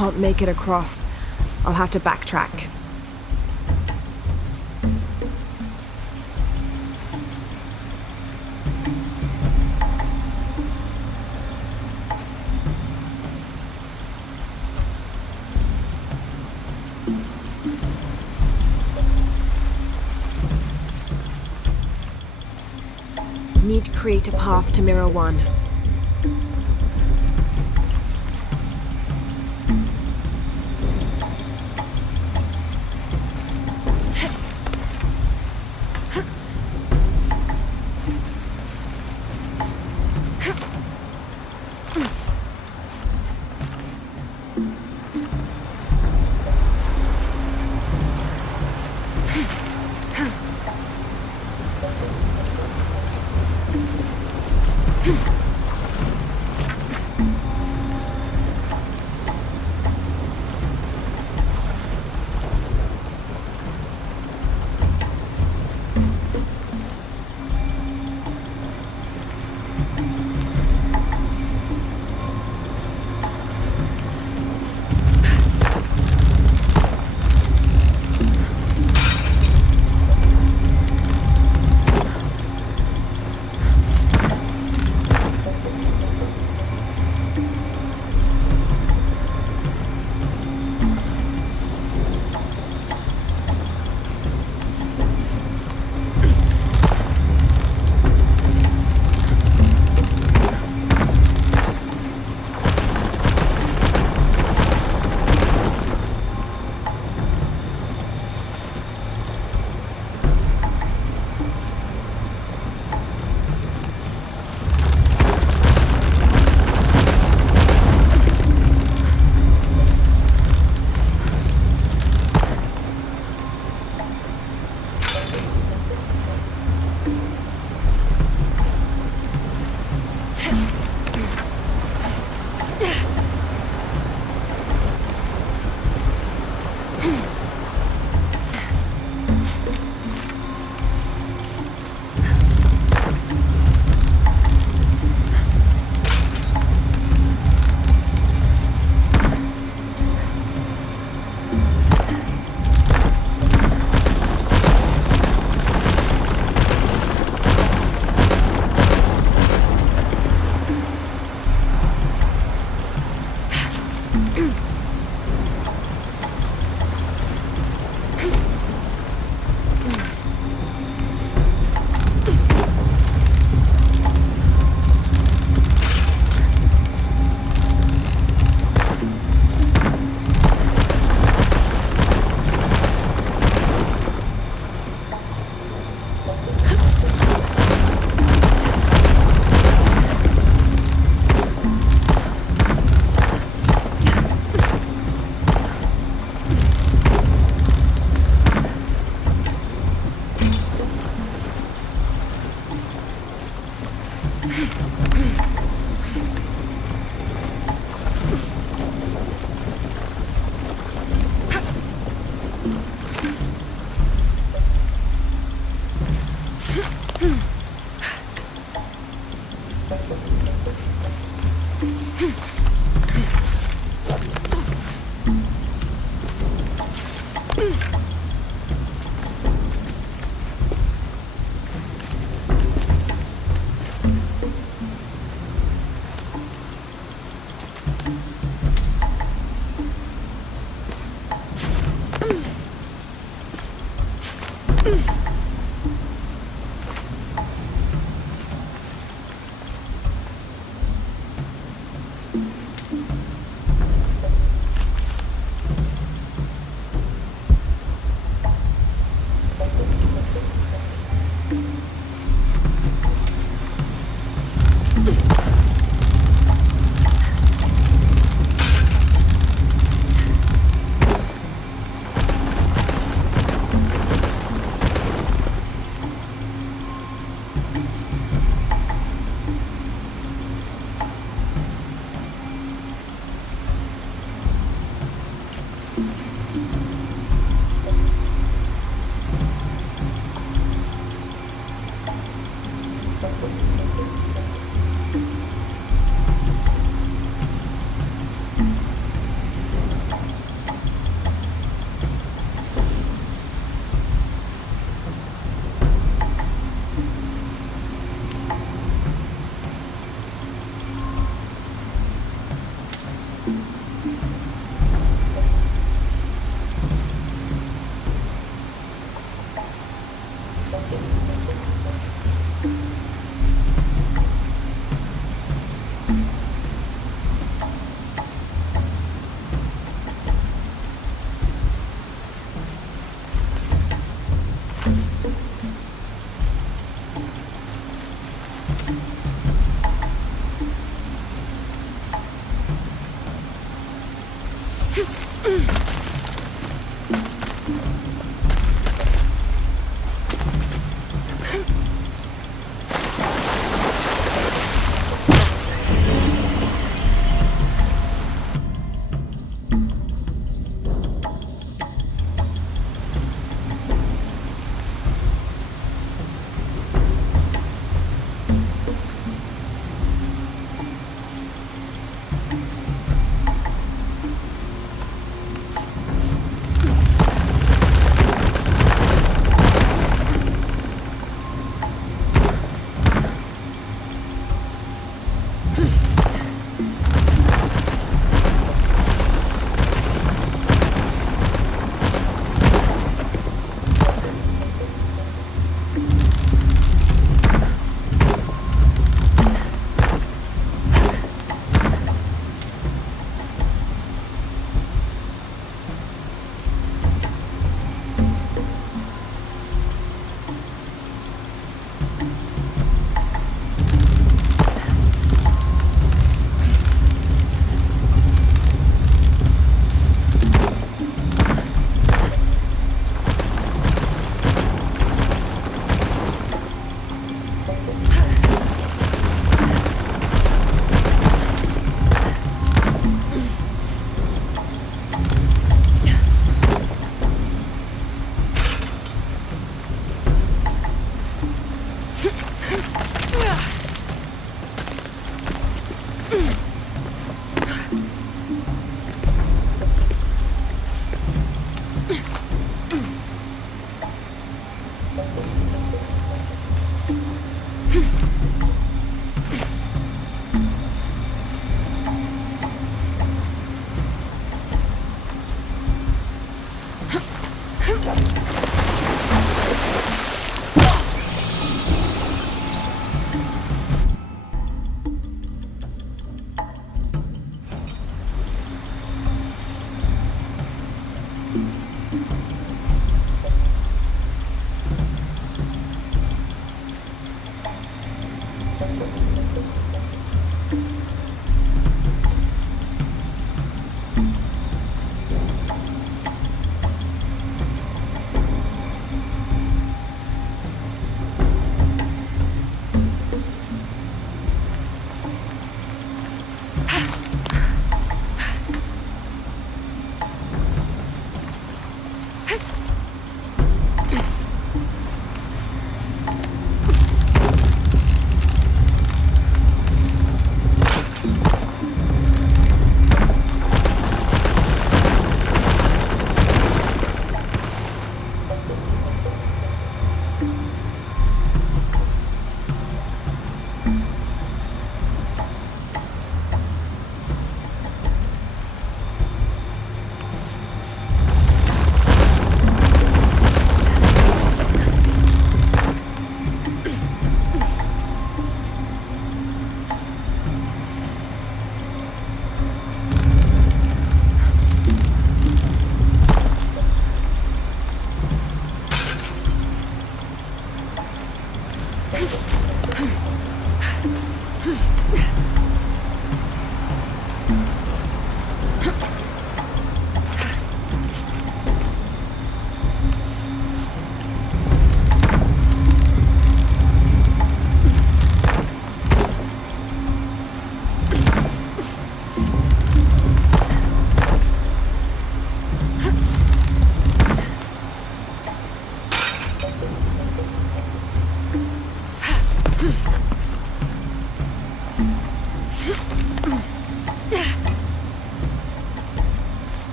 Can't make it across. I'll have to backtrack. Need to create a path to Mirror 1.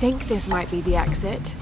I think this might be the exit.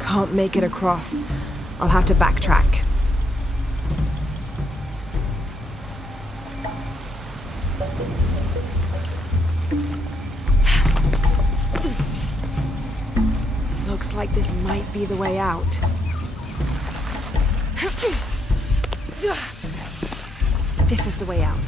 Can't make it across. I'll have to backtrack. Looks like this might be the way out. This is the way out.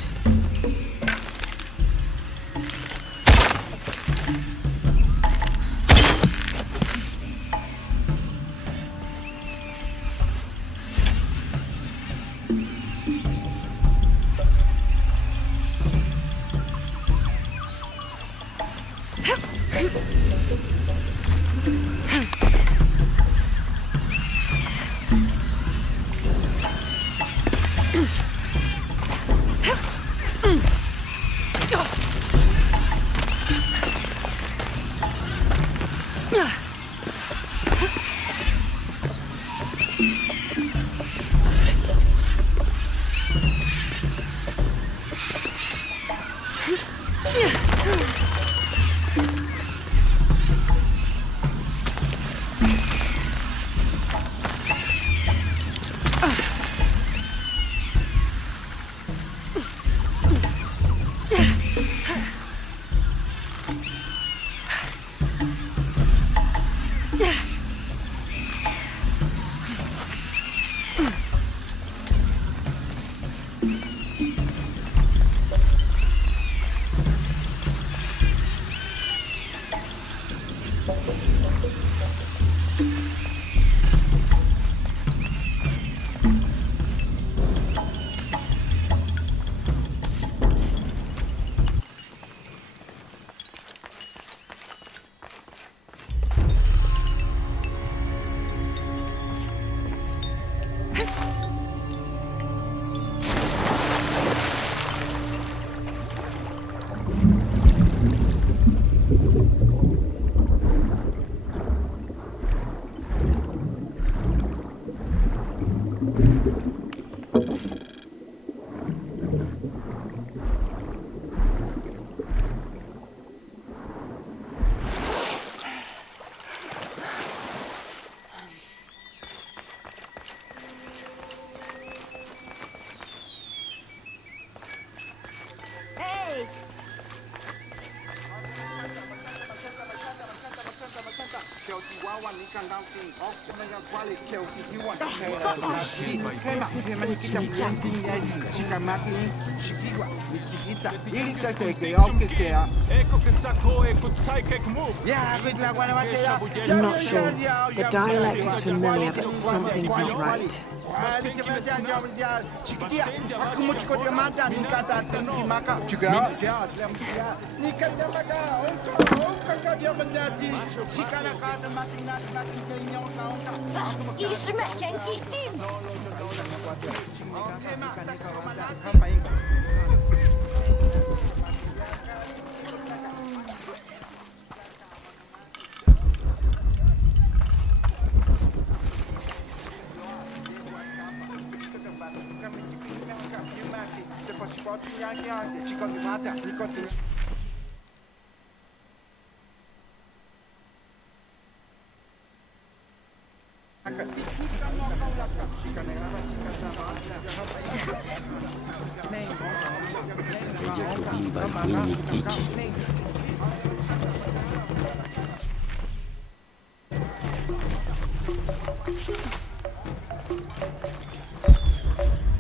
I'm not sure. The dialect is familiar, but something's not right.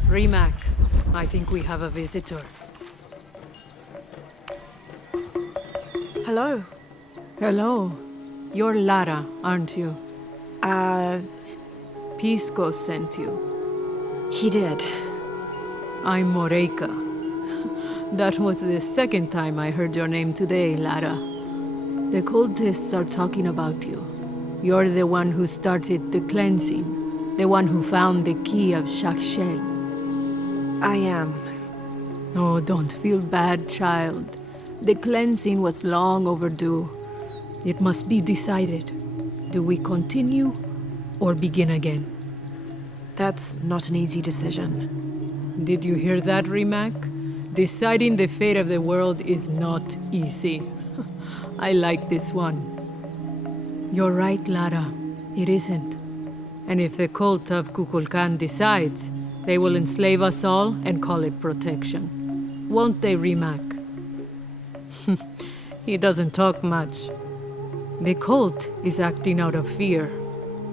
Rimac, I think we have a visitor. Hello. Hello. You're Lara, aren't you? Pisco sent you. He did. I'm Moreika. That was the second time I heard your name today, Lara. The cultists are talking about you. You're the one who started the cleansing, the one who found the key of Shakshel. I am. Oh, don't feel bad, child. The cleansing was long overdue. It must be decided. Do we continue or begin again? That's not an easy decision. Did you hear that, Rimac? Deciding the fate of the world is not easy. I like this one. You're right, Lara. It isn't. And if the cult of Kukulkan decides, they will enslave us all and call it protection. Won't they, Rimac? He doesn't talk much. The cult is acting out of fear.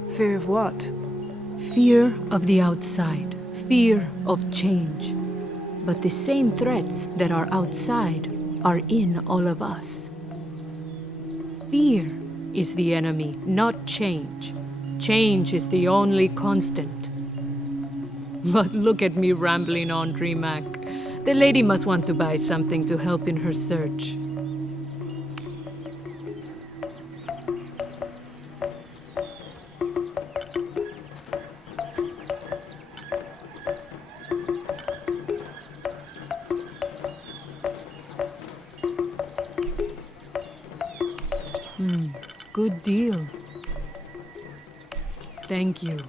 Fear of what? Fear of the outside. Fear of change. But the same threats that are outside are in all of us. Fear is the enemy, not change. Change is the only constant. But look at me rambling on, Rimac. The lady must want to buy something to help in her search. Good deal. Thank you.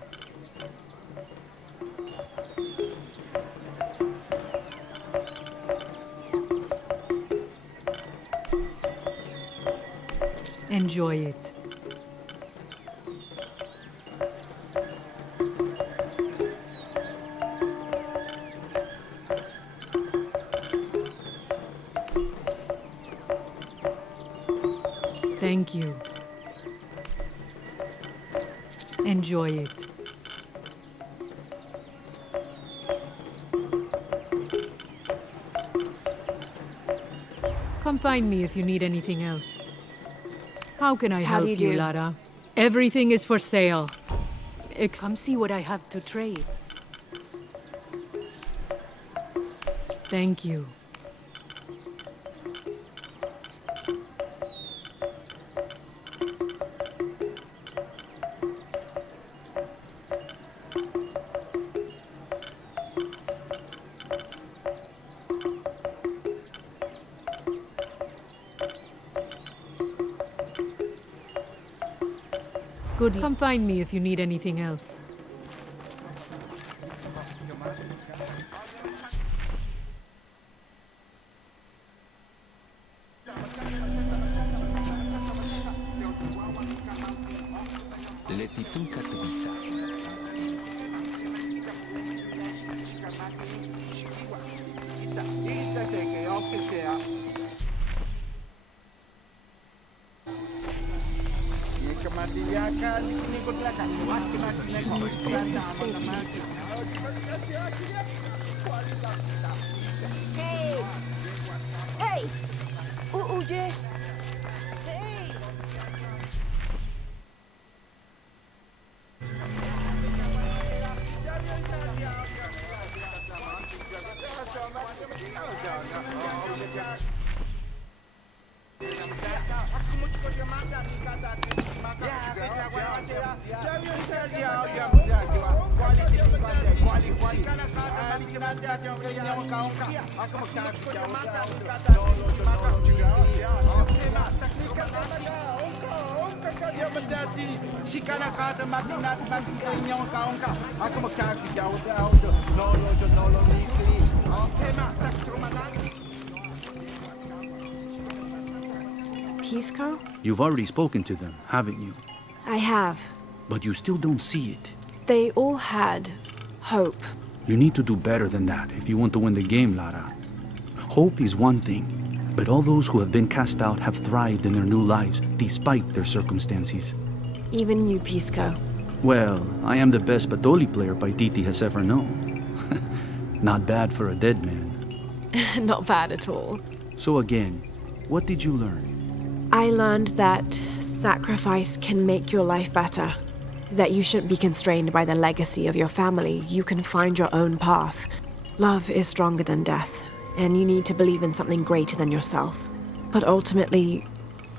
Enjoy it. Thank you. Enjoy it. Come find me if you need anything else. How can I help you, Lara? Everything is for sale. Come see what I have to trade. Thank you. Good. Come find me if you need anything else. Letitun Katubisa. Hey! Hey! Huyes! Hey! Pisco? You've already spoken to them, haven't you? I have. But you still don't see it. They all had hope. You need to do better than that if you want to win the game, Lara. Hope is one thing, but all those who have been cast out have thrived in their new lives despite their circumstances. Even you, Pisco. Well, I am the best Batoli player Paititi has ever known. Not bad for a dead man. Not bad at all. So again, what did you learn? I learned that sacrifice can make your life better. That you shouldn't be constrained by the legacy of your family. You can find your own path. Love is stronger than death, and you need to believe in something greater than yourself. But ultimately,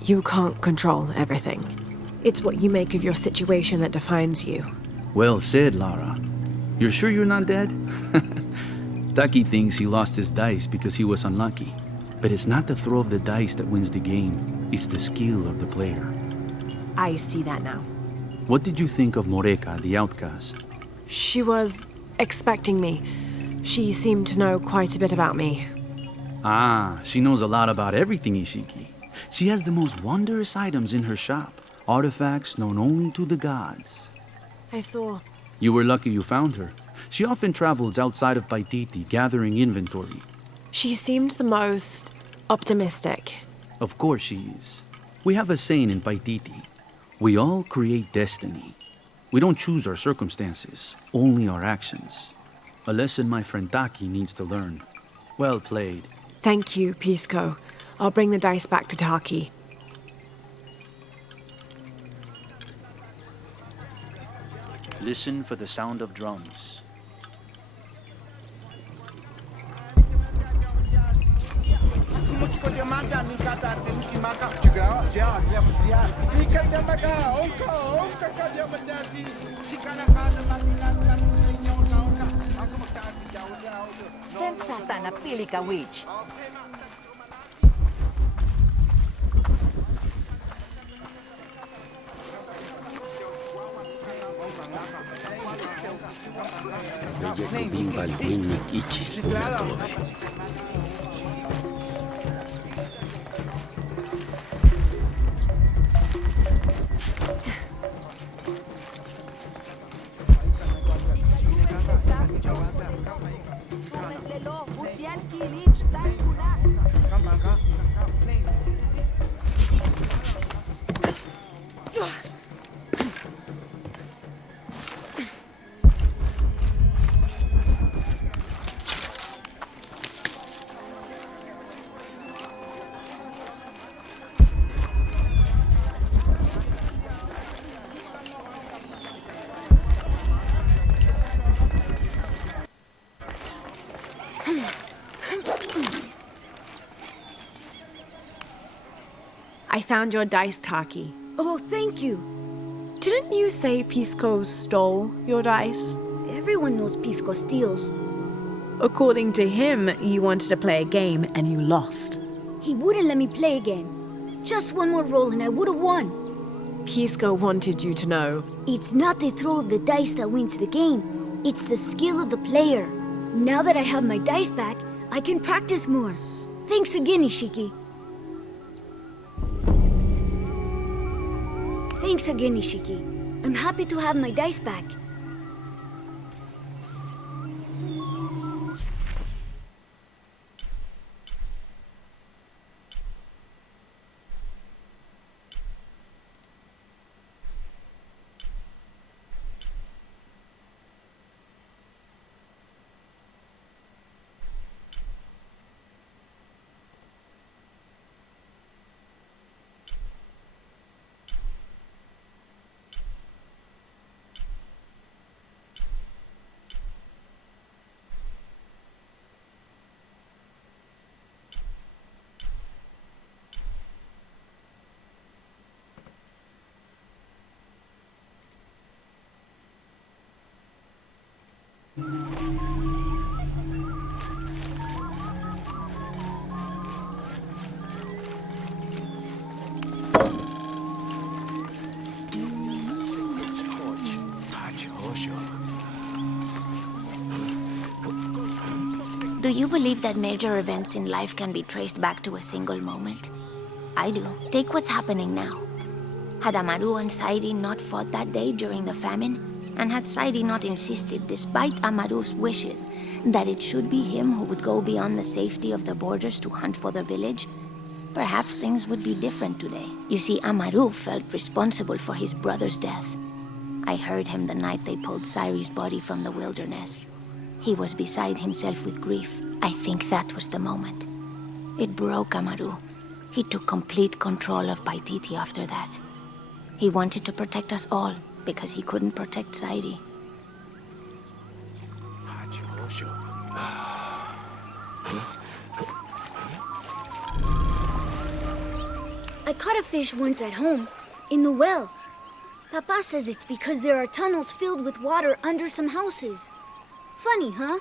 you can't control everything. It's what you make of your situation that defines you. Well said, Lara. You're sure you're not dead? Taki thinks he lost his dice because he was unlucky. But it's not the throw of the dice that wins the game. It's the skill of the player. I see that now. What did you think of Moreka, the outcast? She was expecting me. She seemed to know quite a bit about me. Ah, she knows a lot about everything, Ishiki. She has the most wondrous items in her shop. Artifacts known only to the gods. I saw. You were lucky you found her. She often travels outside of Paititi, gathering inventory. She seemed the most optimistic. Of course she is. We have a saying in Paititi. We all create destiny. We don't choose our circumstances, only our actions. A lesson my friend Taki needs to learn. Well played. Thank you, Pisco. I'll bring the dice back to Taki. Listen for the sound of drums. Sensata na pili ka, witch. Bella kubimba alwinnik ichi unatobe. I found your dice, Taki. Oh, thank you. Didn't you say Pisco stole your dice? Everyone knows Pisco steals. According to him, you wanted to play a game and you lost. He wouldn't let me play again. Just one more roll and I would have won. Pisco wanted you to know. It's not the throw of the dice that wins the game. It's the skill of the player. Now that I have my dice back, I can practice more. Thanks again, Ishiki. Thanks again, Ishiki. I'm happy to have my dice back. Do you believe that major events in life can be traced back to a single moment? I do. Take what's happening now. Had Amaru and Sairi not fought that day during the famine, and had Sairi not insisted, despite Amaru's wishes, that it should be him who would go beyond the safety of the borders to hunt for the village, perhaps things would be different today. You see, Amaru felt responsible for his brother's death. I heard him the night they pulled Sairi's body from the wilderness. He was beside himself with grief. I think that was the moment. It broke Amaru. He took complete control of Paititi after that. He wanted to protect us all, because he couldn't protect Sairi. I caught a fish once at home, in the well. Papa says it's because there are tunnels filled with water under some houses. Funny, huh?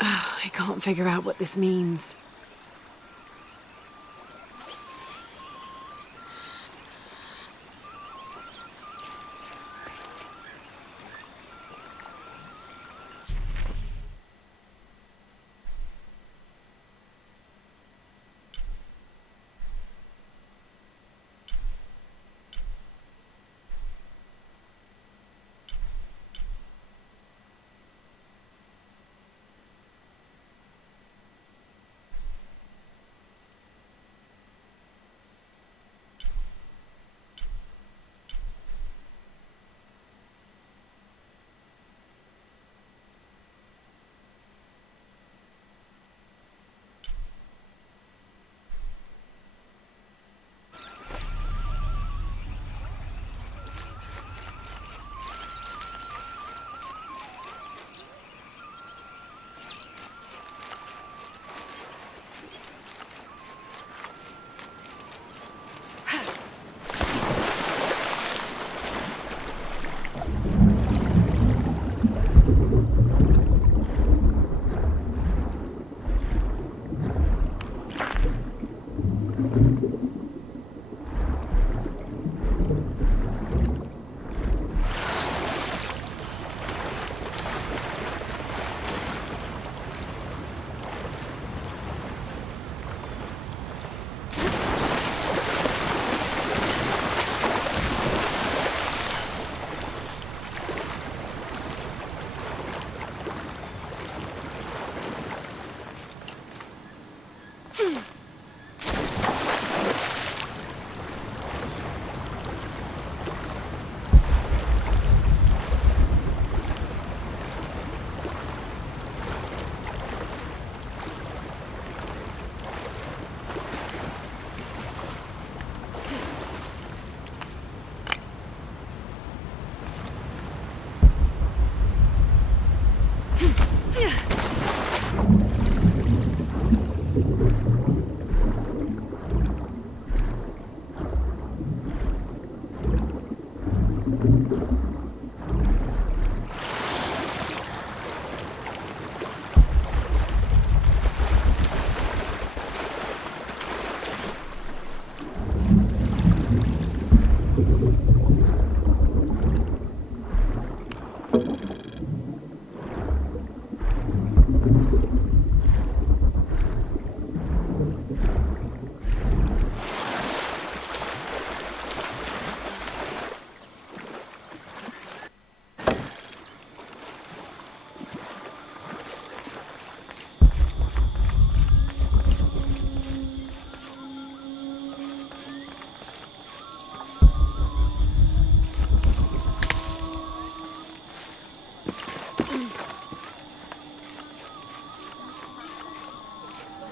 I can't figure out what this means.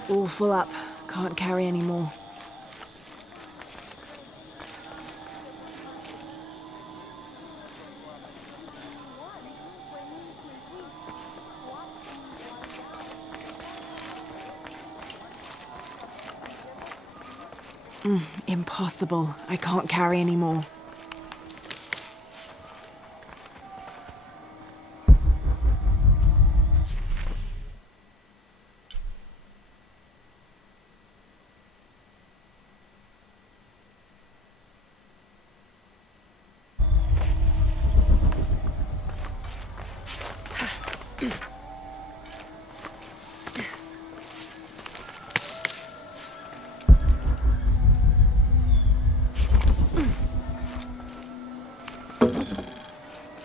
All full up. Can't carry any more. Impossible. I can't carry anymore.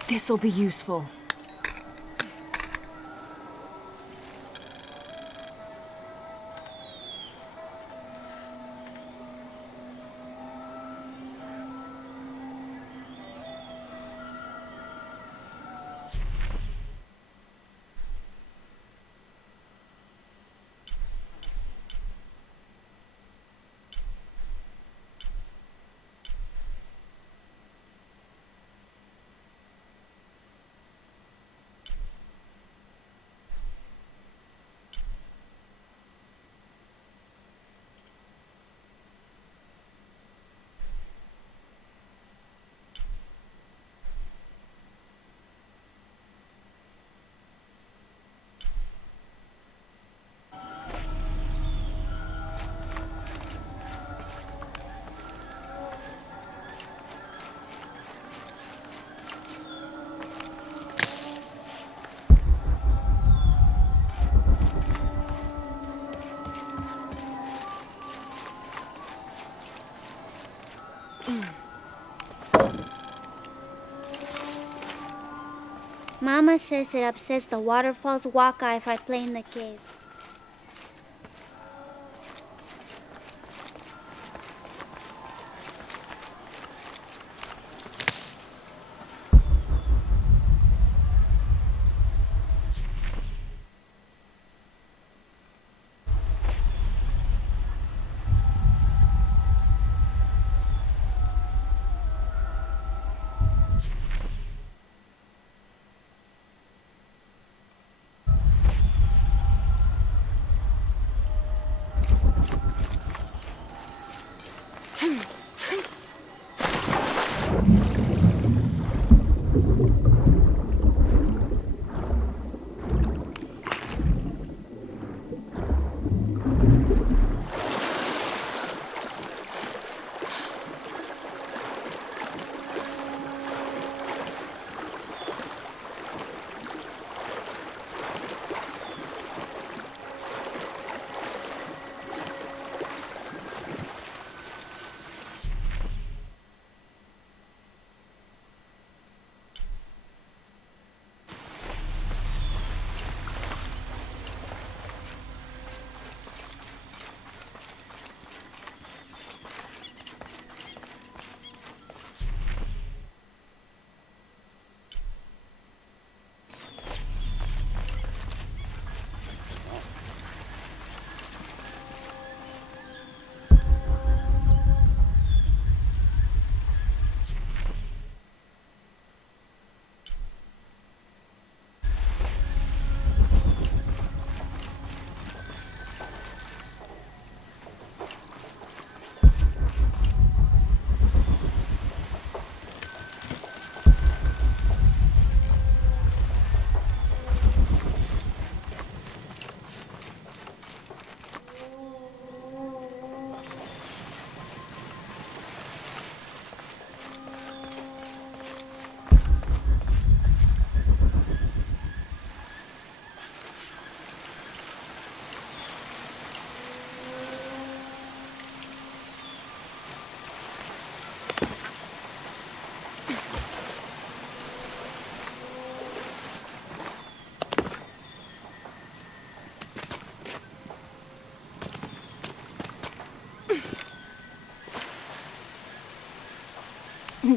This'll be useful. Mama says it upsets the waterfall's waka if I play in the cave.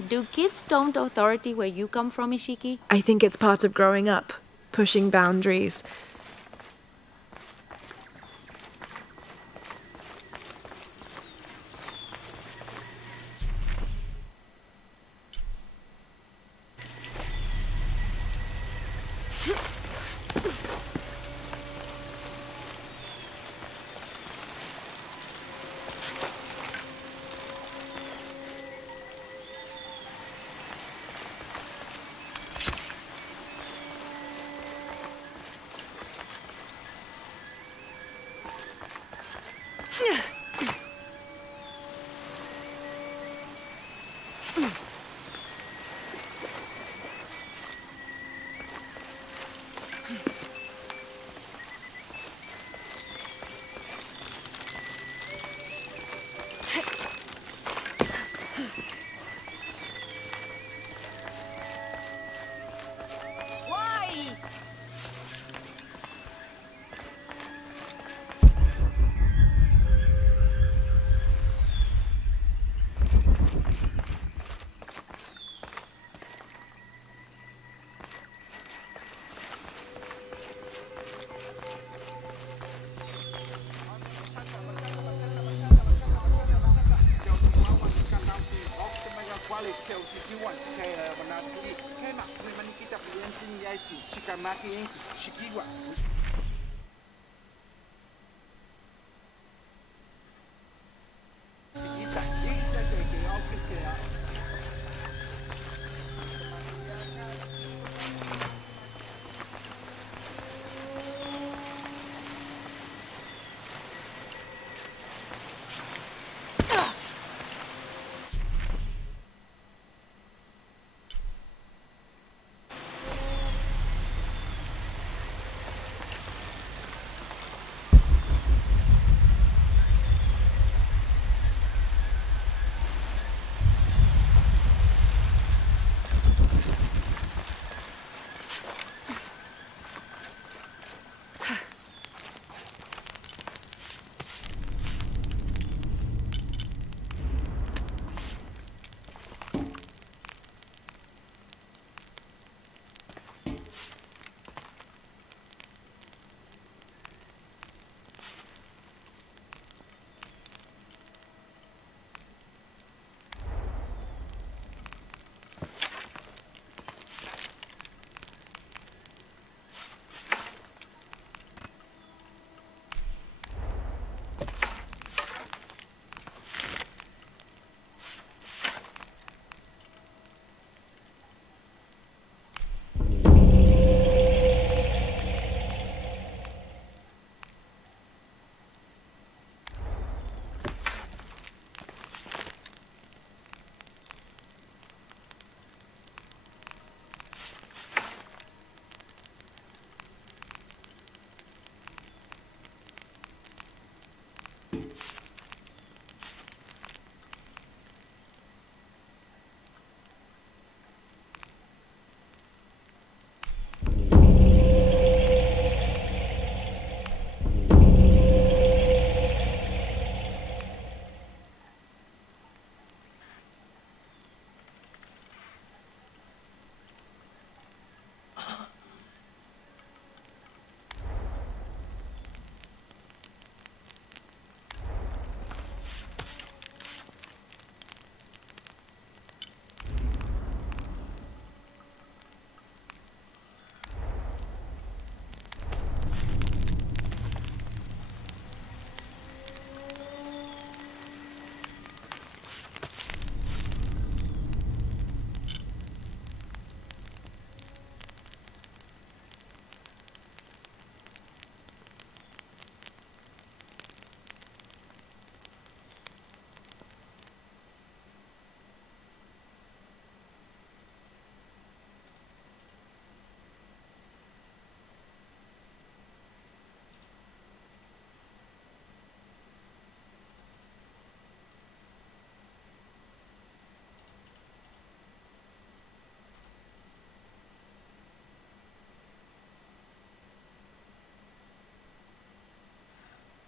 Do kids don't authority where you come from, Ishiki? I think it's part of growing up, pushing boundaries. one, Kay Banatuli, came up with Manikita Piensi, Chikamaki, Shikiwa.